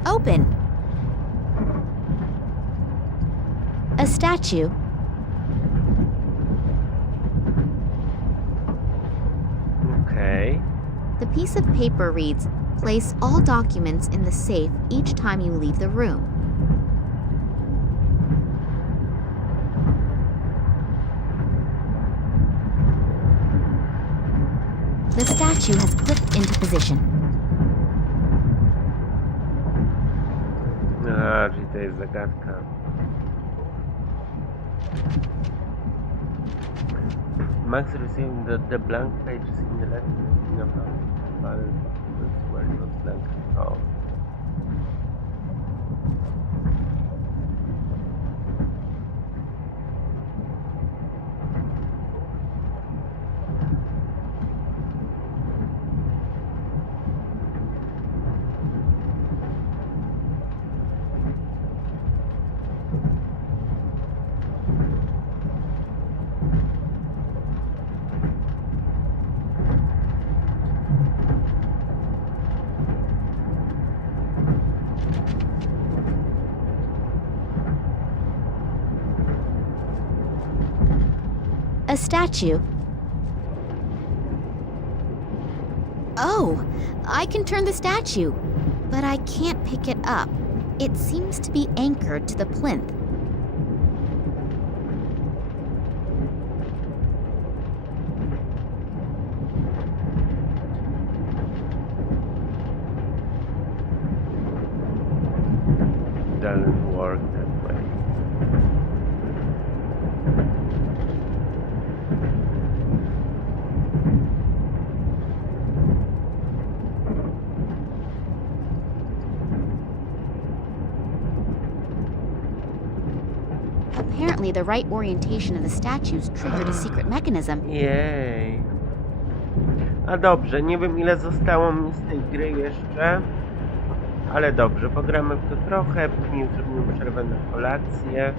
Open. A statue. Okej. The piece of paper reads, "Place all documents in the safe each time you leave the room." The statue has clicked into position. Aha, czyli to jest zagadka. Max receiving the blank pages in the letter in a file were not blank at all. A statue. Oh, I can turn the statue, but I can't pick it up. It seems to be anchored to the plinth. Doesn't work that way. Apparently, the right orientation of the statues triggered a secret mechanism. Jej. A dobrze, nie wiem ile zostało mi z tej gry jeszcze. Ale dobrze, pogramy w to trochę, później zrobimy przerwę na kolację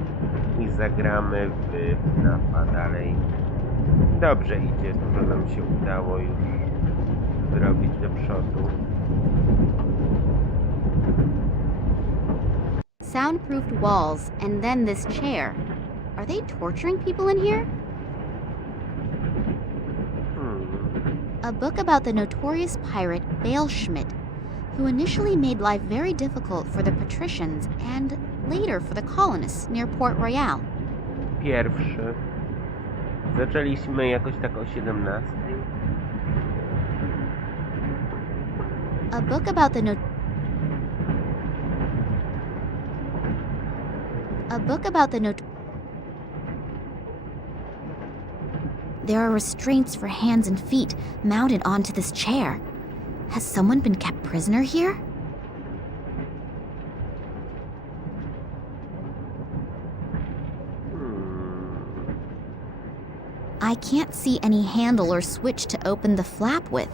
i zagramy w FNAF'a dalej. Dobrze idzie, dużo nam się udało już zrobić do przodu. Soundproofed walls, and then this chair. Are they torturing people in here? A book about the notorious pirate Bale Schmidt, who initially made life very difficult for the patricians and later for the colonists near Port Royal. Pierwszy. Zaczęliśmy jakoś tak o 17. A book about the There are restraints for hands and feet mounted onto this chair. Has someone been kept prisoner here? I can't see any handle or switch to open the flap with.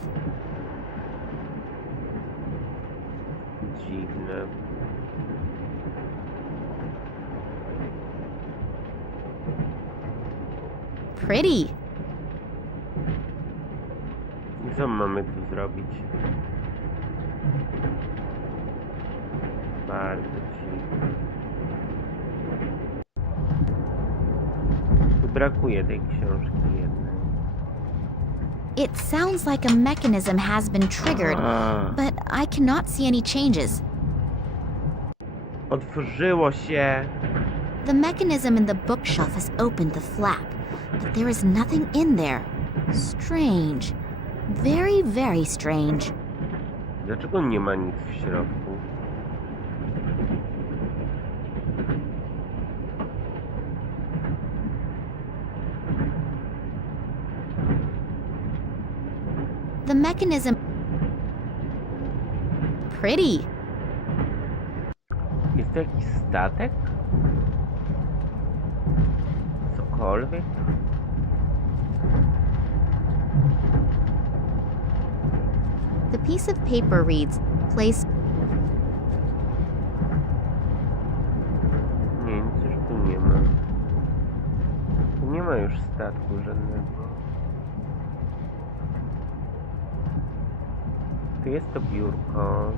Dziwne. Pretty. I co mamy tu zrobić? Bardzo dziwne. Tu brakuje tej książki jednej. It sounds like a mechanism has been triggered, but I cannot see any changes. Otworzyło się. The mechanism in the bookshelf has opened the flap, but there is nothing in there. Strange. Very, very strange. Dlaczego nie ma nic w środku? The mechanism... Pretty. Jest to jakiś statek? Cokolwiek? The piece of paper reads, place... Nie, nic już tu nie ma. Tu nie ma już statku żadnego. Tu jest to biurko.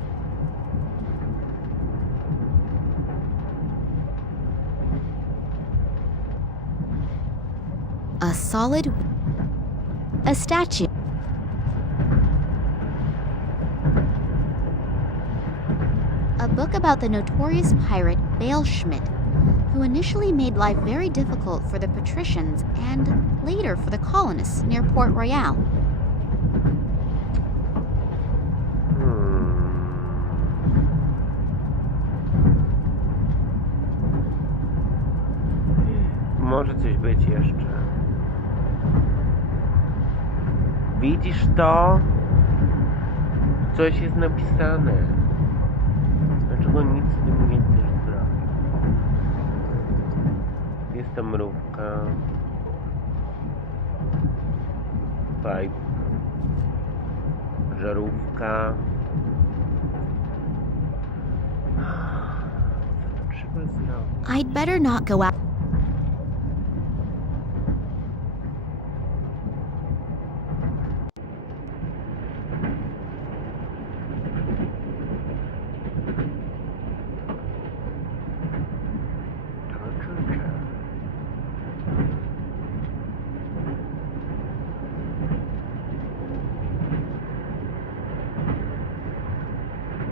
A solid... A statue. A book about the notorious pirate Bale Schmidt, who initially made life very difficult for the patricians and later for the colonists near Port Royal. Może coś być jeszcze. Widzisz to? Coś jest napisane. Dlaczego nic z tym nie chcesz zrobić? Jest to mrówka. Pipe. Żarówka. Co tu trzeba zrobić? I'd better not go out.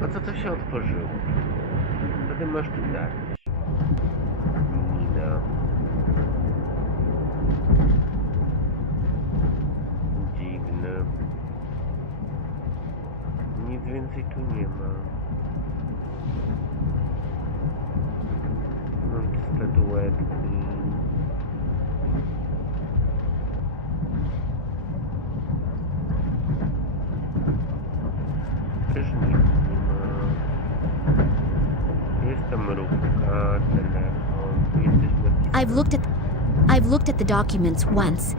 No co to się otworzyło? Co ty masz tu dać? Mina. Dziwne. Nic więcej tu nie ma. Mam tu statuetki. Też nic nie ma. Jest tam mrówka, telefon, tu jest coś napisane. I've looked at the documents once.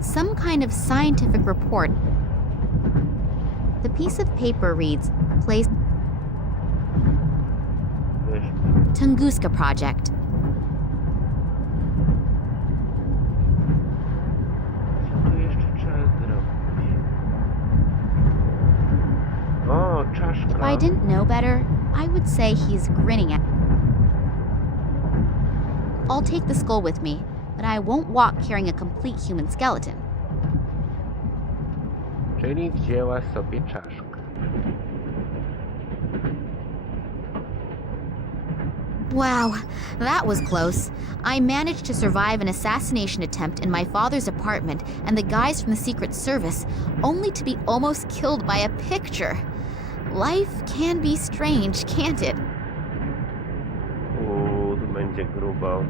Some kind of scientific report. The piece of paper reads, place Weź mi. Tunguska project. Co tu jeszcze trzeba zrobić? O, czaszka. If I didn't know better, I would say he's grinning at. I'll take the skull with me, but I won't walk carrying a complete human skeleton. Czyli wzięła sobie czaszkę. Wow, that was close. I managed to survive an assassination attempt in my father's apartment and the guys from the Secret Service, only to be almost killed by a picture. Life can be strange, can't it? Tu będzie grubo.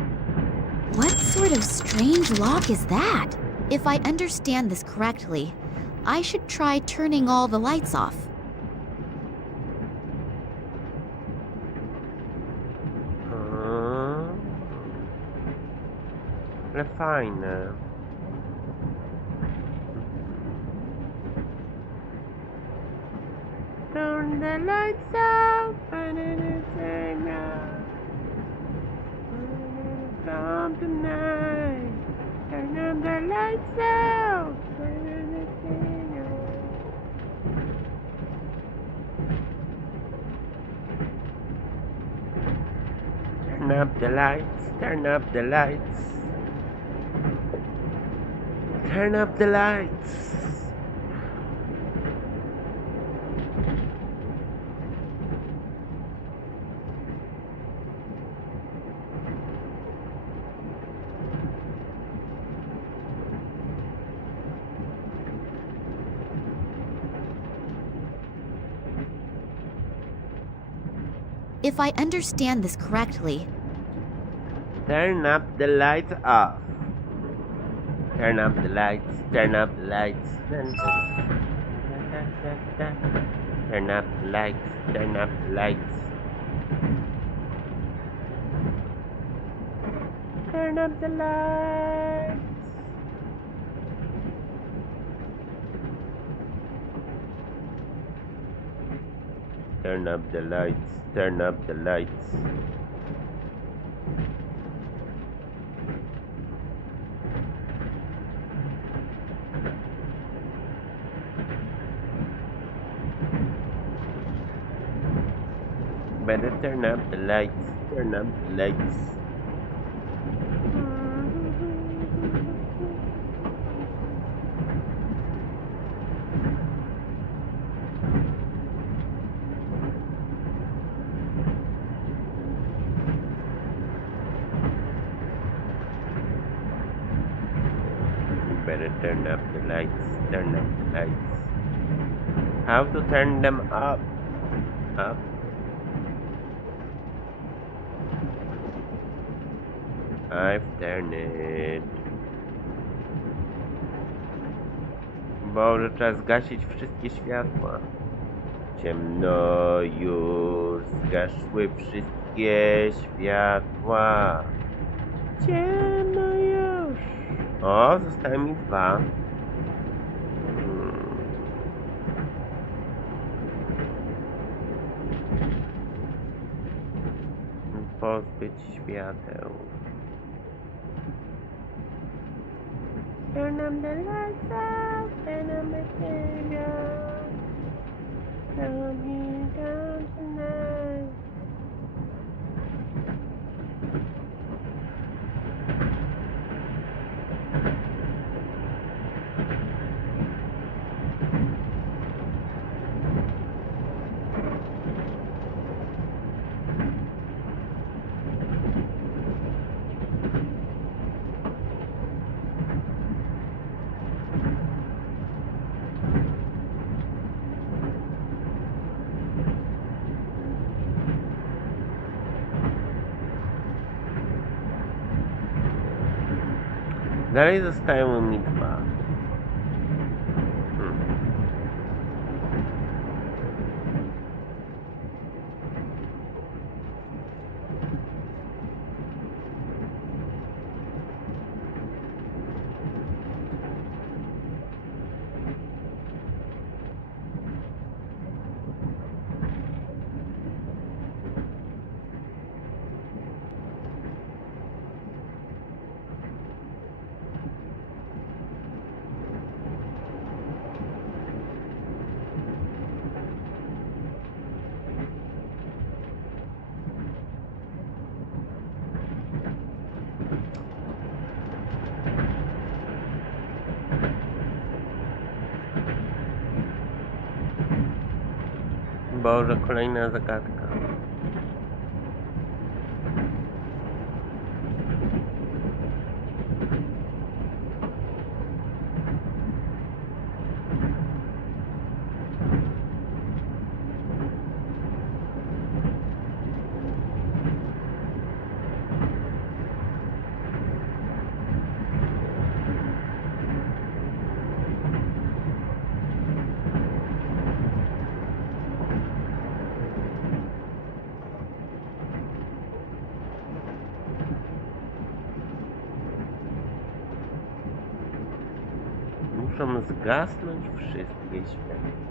What sort of strange lock is that? If I understand this correctly, I should try turning all the lights off. Ale fajne. Turn the lights out, come tonight. Turn the lights out. Turn up the lights, turn up the lights. Turn up the lights. If I understand this correctly, Turn up the lights off. Turn up the lights, turn up the lights. Turn up the lights, turn up the lights. Turn up the lights. Turn up the lights, turn up the lights. Better turn up the lights, turn up the lights. Better turn up the lights, turn up the lights. How to turn them up? Up. I've turned it. Boże, trzeba zgasić wszystkie światła. Ciemno już, zgasły wszystkie światła. Ciemno już. O, zostały mi 2. Pozbyć świateł. Turn up the lights out, turn up the stereo. Turn me down tonight. Dalej zostają mi 2. Boże, kolejna zagadka. Muszą zgasnąć wszystkie światła.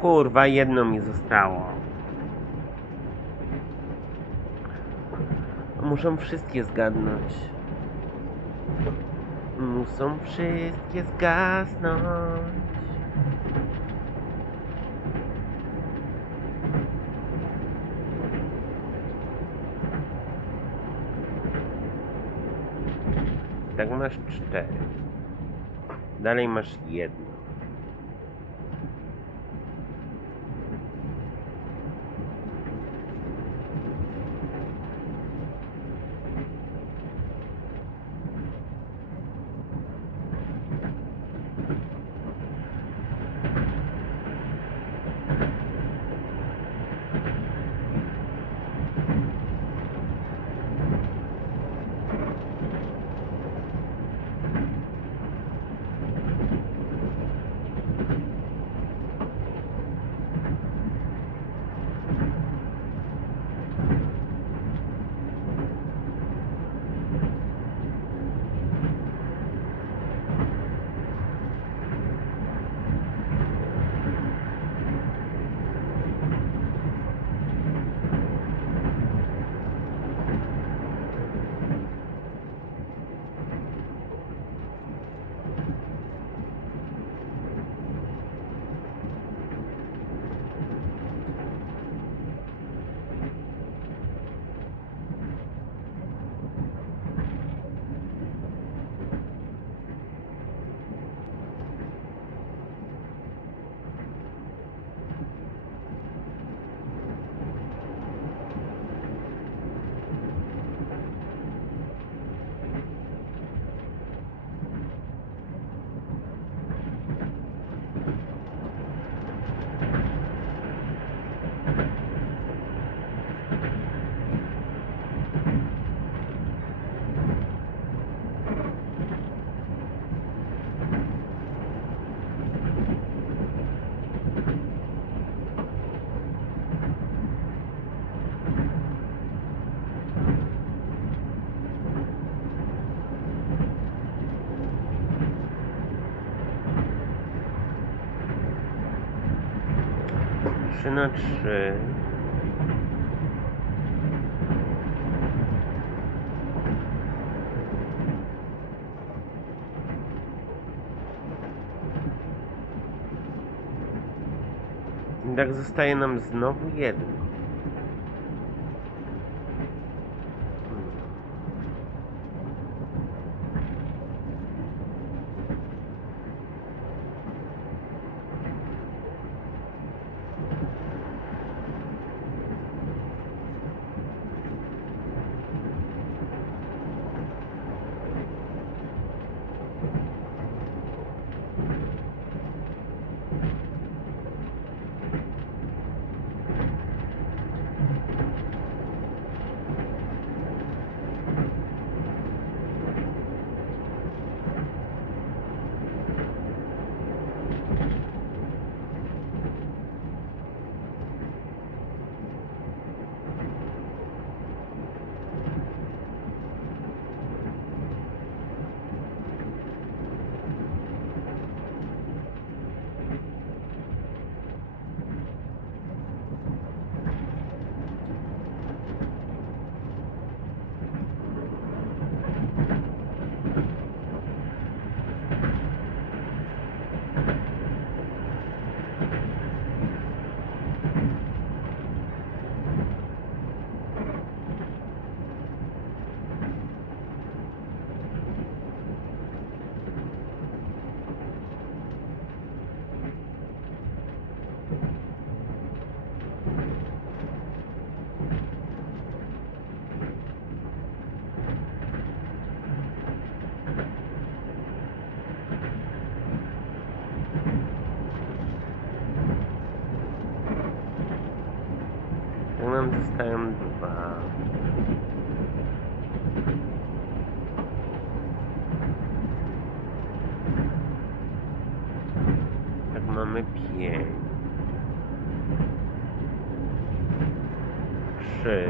Kurwa, jedno mi zostało. Muszą wszystkie zgadnąć. Muszą wszystkie zgasnąć. Tak masz 4. Dalej masz 1. Trzy na 3. I tak zostaje nam znowu 1. nam zostają 2. Tak mamy 5. 3.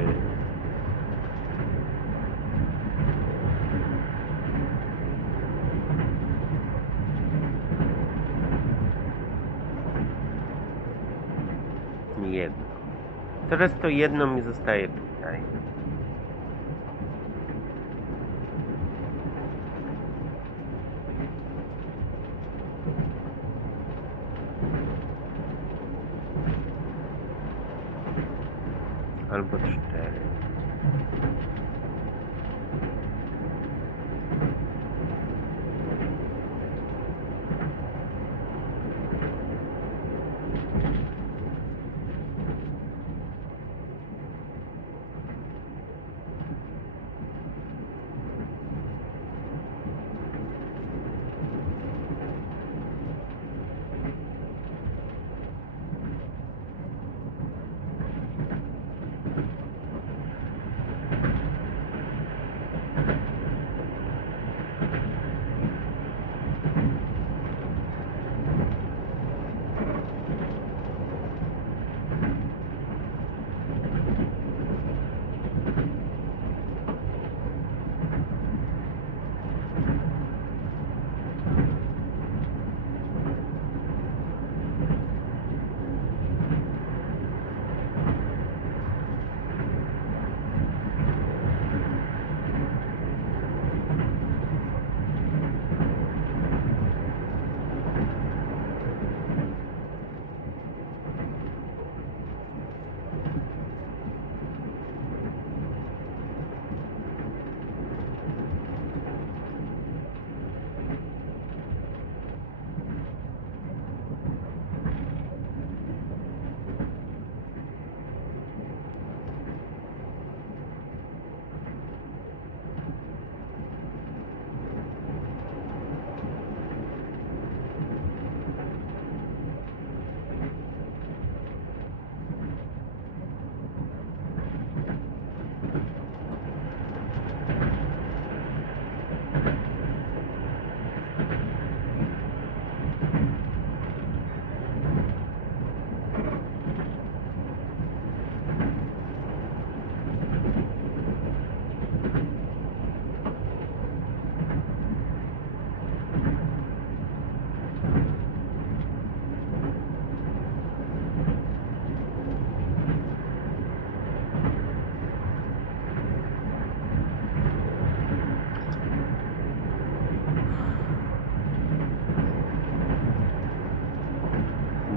jedno. Teraz to jedno mi zostaje tutaj. Albo 4.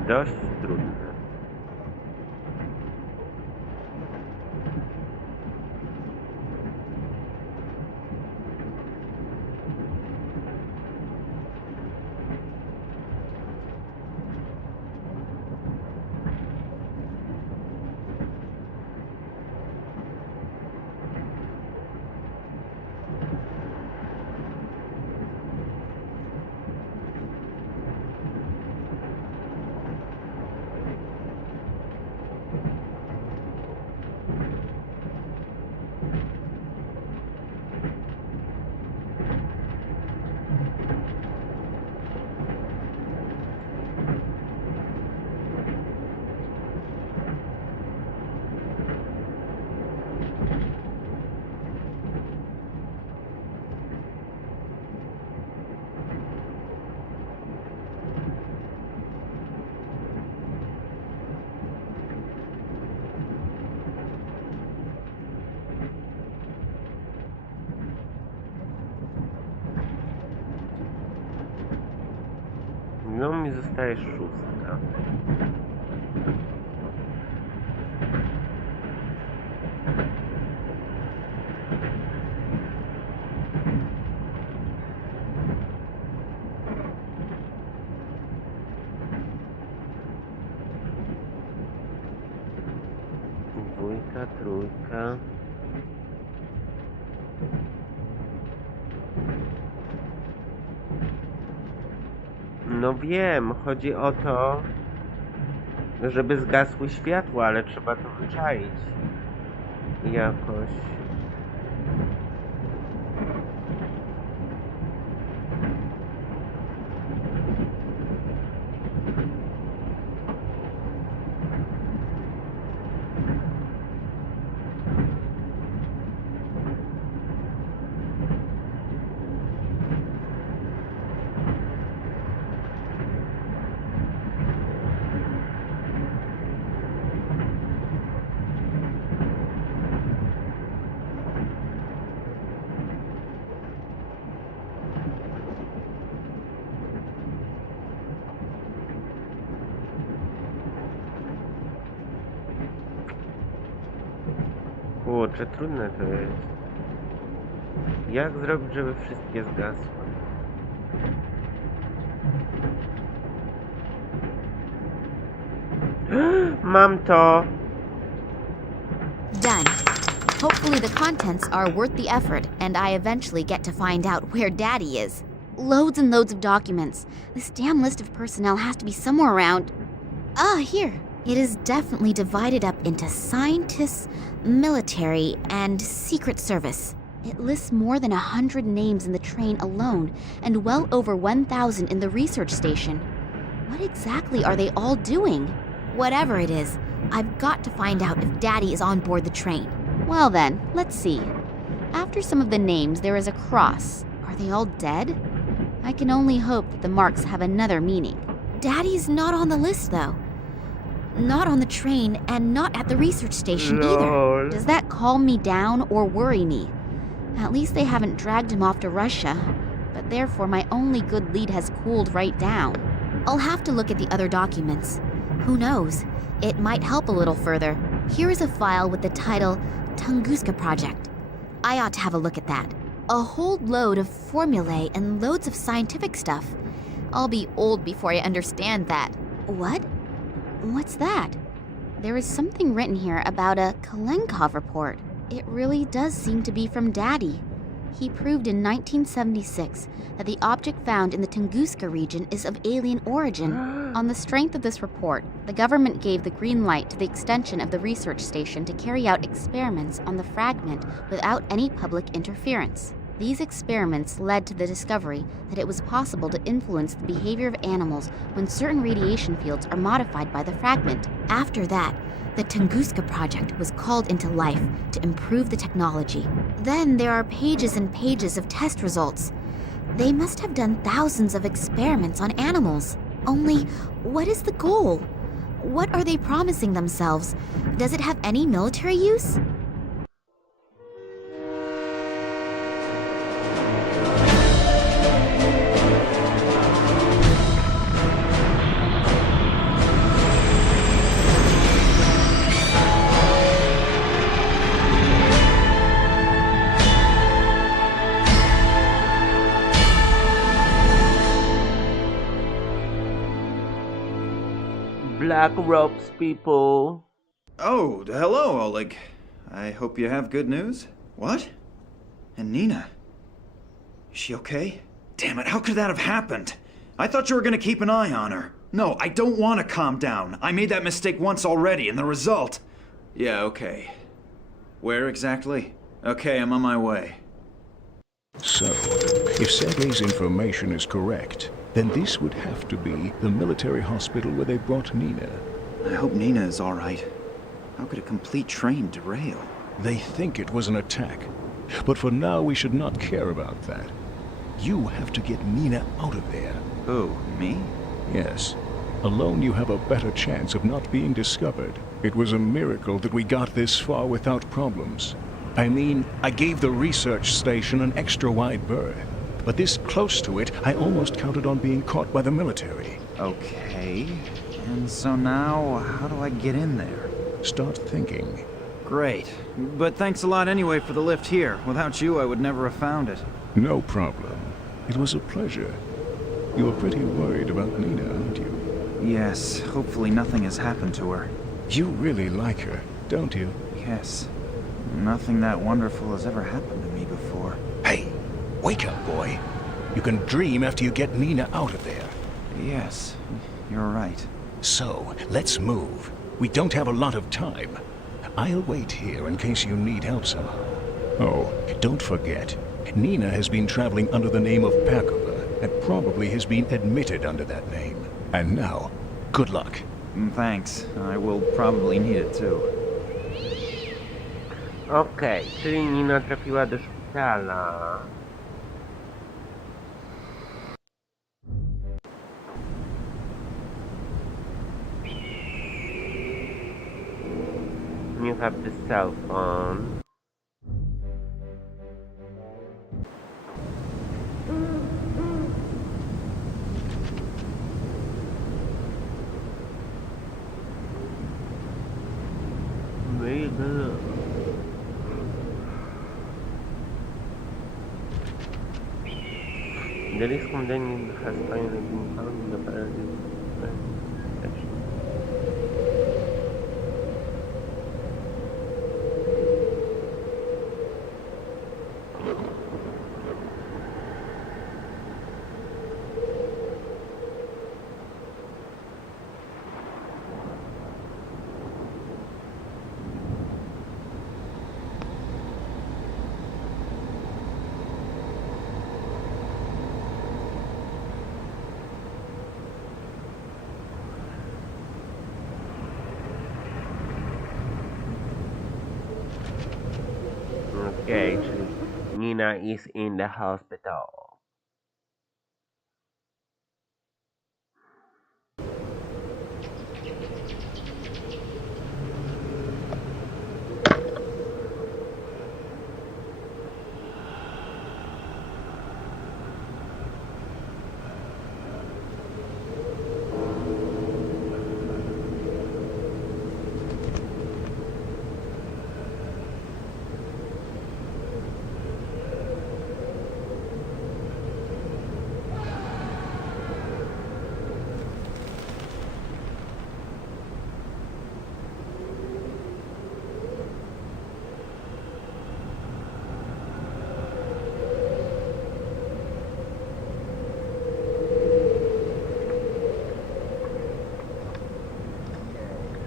Dość trudne. No mi zostaje 6. Dwójka, trójka. No wiem, chodzi o to, żeby zgasły światła, ale trzeba to wyczaić jakoś. Kurczę, trudne to jest. Jak zrobić, żeby wszystkie zgasły? Mam to! Done. Hopefully the contents are worth the effort, and I eventually get to find out where Daddy is. Loads and loads of documents. This damn list of personnel has to be somewhere around... Ah, here. It is definitely divided up into scientists, military, and secret service. It lists more than 100 names in the train alone, and well over 1,000 in the research station. What exactly are they all doing? Whatever it is, I've got to find out if Daddy is on board the train. Well then, let's see. After some of the names, there is a cross. Are they all dead? I can only hope that the marks have another meaning. Daddy's not on the list, though. Not on the train, and not at the research station either. Does that calm me down or worry me? At least they haven't dragged him off to Russia, but therefore my only good lead has cooled right down. I'll have to look at the other documents. Who knows? It might help a little further. Here is a file with the title Tunguska Project. I ought to have a look at that. A whole load of formulae and loads of scientific stuff. I'll be old before I understand that. What? What's that? There is something written here about a Kalenkov report. It really does seem to be from Daddy. He proved in 1976 that the object found in the Tunguska region is of alien origin. On the strength of this report, the government gave the green light to the extension of the research station to carry out experiments on the fragment without any public interference. These experiments led to the discovery that it was possible to influence the behavior of animals when certain radiation fields are modified by the fragment. After that, the Tunguska project was called into life to improve the technology. Then there are pages and pages of test results. They must have done thousands of experiments on animals. Only, what is the goal? What are they promising themselves? Does it have any military use? Black ropes, people. Oh, hello, Oleg. I hope you have good news. What? And Nina? Is she okay? Damn it, how could that have happened? I thought you were gonna keep an eye on her. No, I don't want to calm down. I made that mistake once already, and the result... Yeah, okay. Where exactly? Okay, I'm on my way. So, if Sergei's information is correct, then this would have to be the military hospital where they brought Nina. I hope Nina is all right. How could a complete train derail? They think it was an attack, but for now we should not care about that. You have to get Nina out of there. Who, me? Yes. Alone you have a better chance of not being discovered. It was a miracle that we got this far without problems. I mean, I gave the research station an extra wide berth. But this close to it, I almost counted on being caught by the military. Okay. And so now, how do I get in there? Start thinking. Great. But thanks a lot anyway for the lift here. Without you, I would never have found it. No problem. It was a pleasure. You were pretty worried about Nina, aren't you? Yes. Hopefully nothing has happened to her. You really like her, don't you? Yes. Nothing that wonderful has ever happened to me before. Hey! Wake up, boy. You can dream after you get Nina out of there. Yes, you're right. So, let's move. We don't have a lot of time. I'll wait here in case you need help somehow. Oh, don't forget, Nina has been traveling under the name of Pakova, and probably has been admitted under that name. And now, good luck. Thanks. I will probably need it too. Okej, czyli Nina trafiła do szpitala. You have the cell phone. Where you go? There is something that has finally been found in the paradise. Okay, czyli Nina is in the hospital.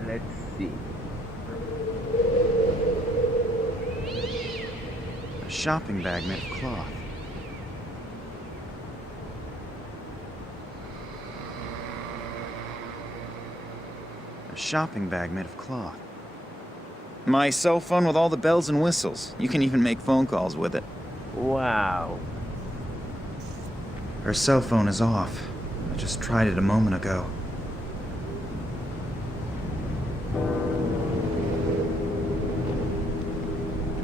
Let's see. A shopping bag made of cloth. A shopping bag made of cloth. My cell phone with all the bells and whistles. You can even make phone calls with it. Wow. Her cell phone is off. I just tried it a moment ago.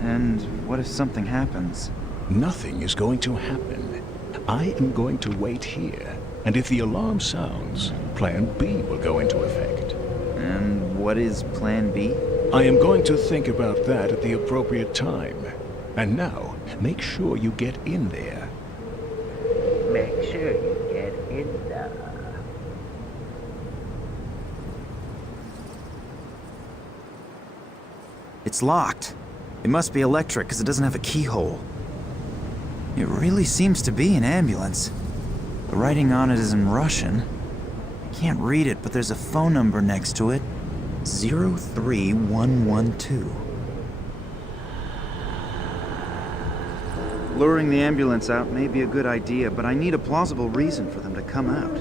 And what if something happens? Nothing is going to happen. I am going to wait here, and if the alarm sounds, Plan B will go into effect. And what is Plan B? I am going to think about that at the appropriate time. And now, make sure you get in there. Make sure you get in there. It's locked. It must be electric because it doesn't have a keyhole. It really seems to be an ambulance. The writing on it is in Russian. I can't read it, but there's a phone number next to it. 03112. Luring the ambulance out may be a good idea, but I need a plausible reason for them to come out.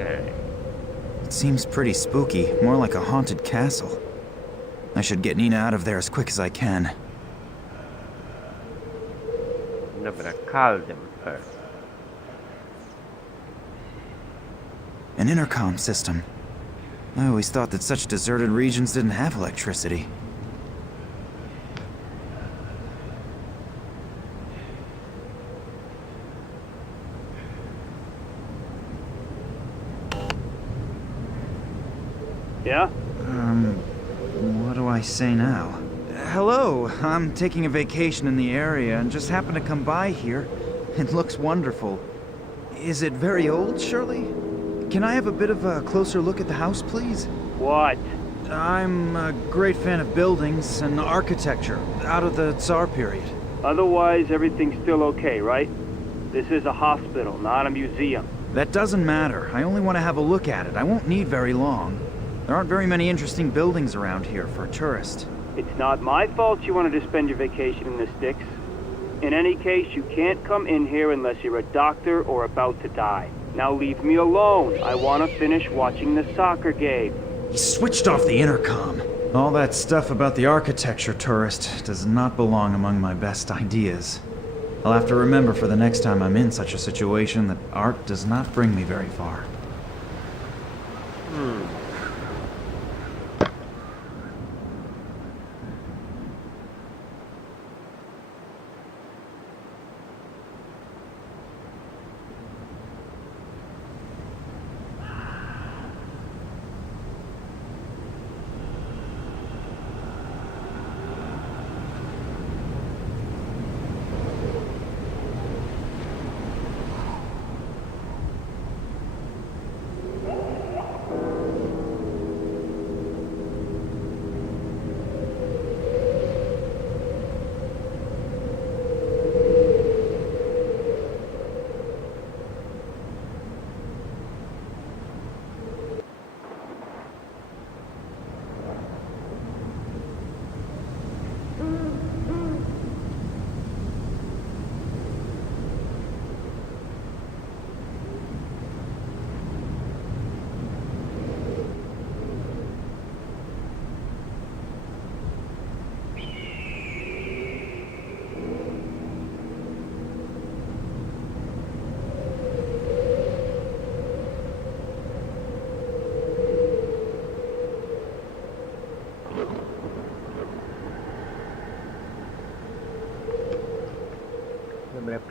Okay. It seems pretty spooky, more like a haunted castle. I should get Nina out of there as quick as I can. Dobra, call them first. An intercom system. I always thought that such deserted regions didn't have electricity. Yeah? What do I say now? Hello, I'm taking a vacation in the area and just happened to come by here. It looks wonderful. Is it very old, Shirley? Can I have a bit of a closer look at the house, please? What? I'm a great fan of buildings and architecture out of the Tsar period. Otherwise, everything's still okay, right? This is a hospital, not a museum. That doesn't matter. I only want to have a look at it. I won't need very long. There aren't very many interesting buildings around here for a tourist. It's not my fault you wanted to spend your vacation in the sticks. In any case, you can't come in here unless you're a doctor or about to die. Now leave me alone. I want to finish watching the soccer game. He switched off the intercom. All that stuff about the architecture tourist does not belong among my best ideas. I'll have to remember for the next time I'm in such a situation that art does not bring me very far.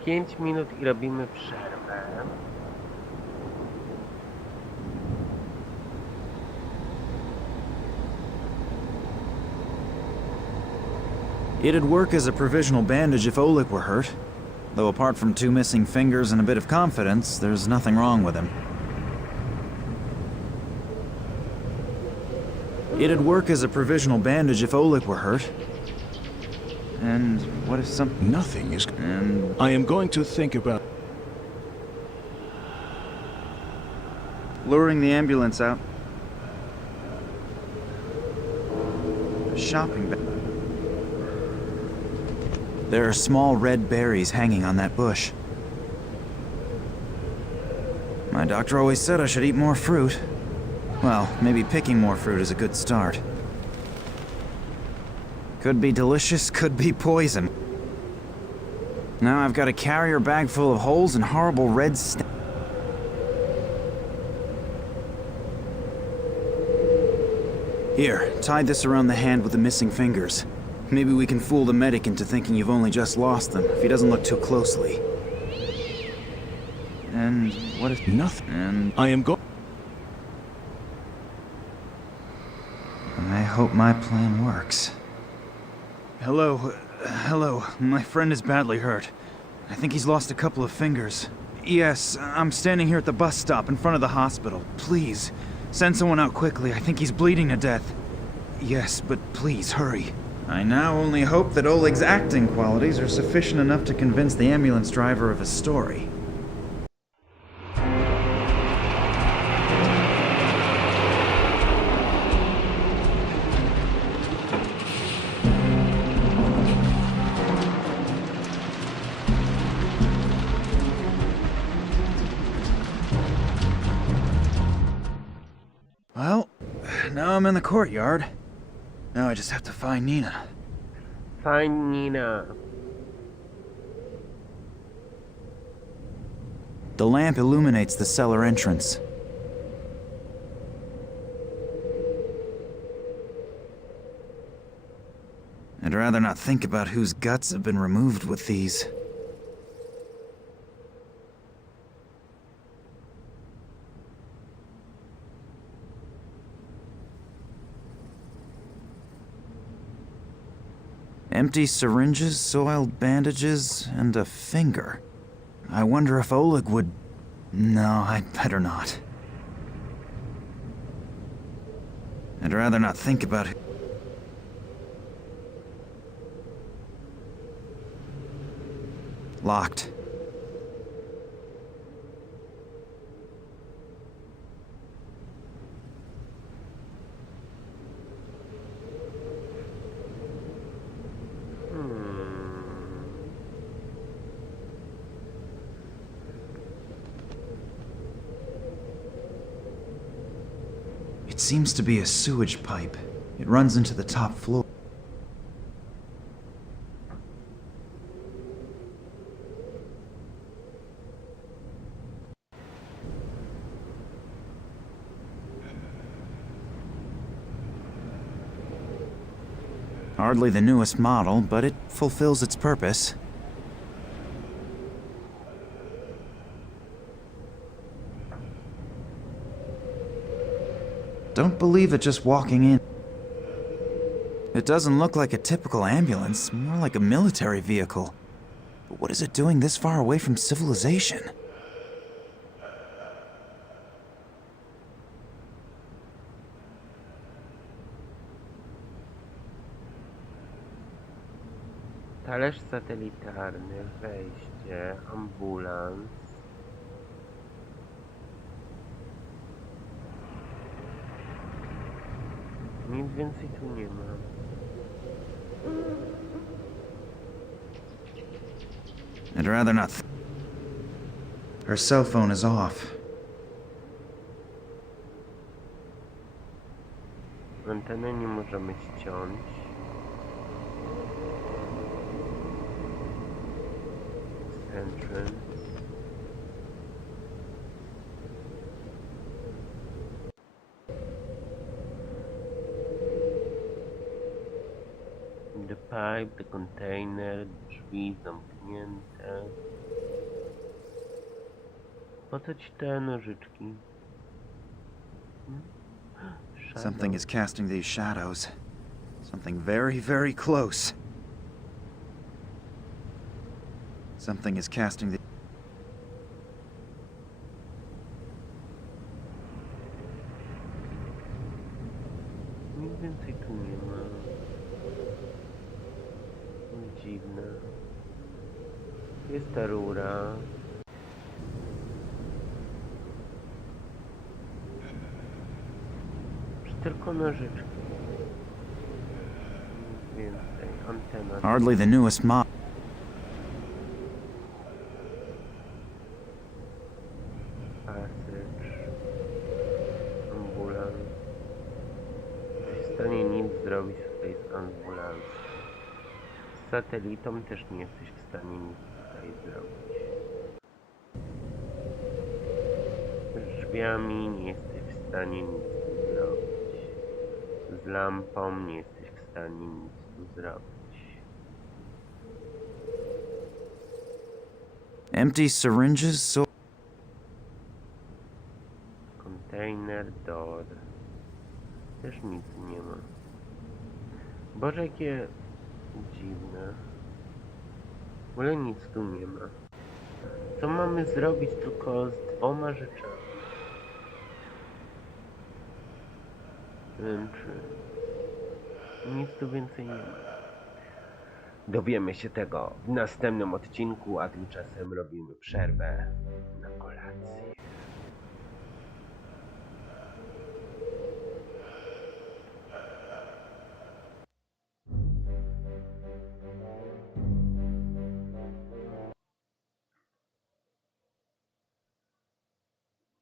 5 minut i robimy przerwę. It'd work as a provisional bandage if Oleg were hurt. Though apart from 2 missing fingers and a bit of confidence, there's nothing wrong with him. It'd work as a provisional bandage if Oleg were hurt. And what if some... Nothing is... And... I am going to think about... luring the ambulance out. A shopping bag. There are small red berries hanging on that bush. My doctor always said I should eat more fruit. Well, maybe picking more fruit is a good start. Could be delicious, could be poison. Now I've got a carrier bag full of holes and horrible red Here, tie this around the hand with the missing fingers. Maybe we can fool the medic into thinking you've only just lost them, if he doesn't look too closely. And what if... Nothing. And... I am going... I hope my plan works. Hello. My friend is badly hurt. I think he's lost a couple of fingers. Yes, I'm standing here at the bus stop in front of the hospital. Please, send someone out quickly. I think he's bleeding to death. Yes, but please, hurry. I now only hope that Oleg's acting qualities are sufficient enough to convince the ambulance driver of his story. Well, now I'm in the courtyard. Now I just have to find Nina. Find Nina. The lamp illuminates the cellar entrance. I'd rather not think about whose guts have been removed with these. Empty syringes, soiled bandages, and a finger. I wonder if Oleg would... No, I'd better not. I'd rather not think about it. Locked. It seems to be a sewage pipe. It runs into the top floor. Hardly the newest model, but it fulfills its purpose. Don't believe it just walking in. It doesn't look like a typical ambulance, more like a military vehicle. But what is it doing this far away from civilization? Talerz satelitarny, wejście, ambulans. Nic więcej tu nie ma. I'd rather not. Her cell phone is off. Antenę nie możemy ściąć. Entrance. The pipe, the container, drzwi zamknięte. Po co ci te nożyczki? Something is casting these shadows. Something very, very close. Something is casting the... Nic więcej tu nie ma. Dziwne. Jest ta rura. Tylko nożyczki. Nic więcej. Antena. Hardly the newest mod. Passage. Ambulans. Nie jesteś w stanie nic zrobić tutaj z ambulansem. Z satelitą też nie jesteś w stanie nic tutaj zrobić. Z drzwiami nie jesteś w stanie nic tu zrobić. Z lampą nie jesteś w stanie nic tu zrobić. Empty syringes, so... Container door. Też nic nie ma. Boże, jakie dziwne. W ogóle nic tu nie ma. Co mamy zrobić tylko z dwoma rzeczami? Nie wiem, czy nic tu więcej nie ma. Dowiemy się tego w następnym odcinku, a tymczasem robimy przerwę.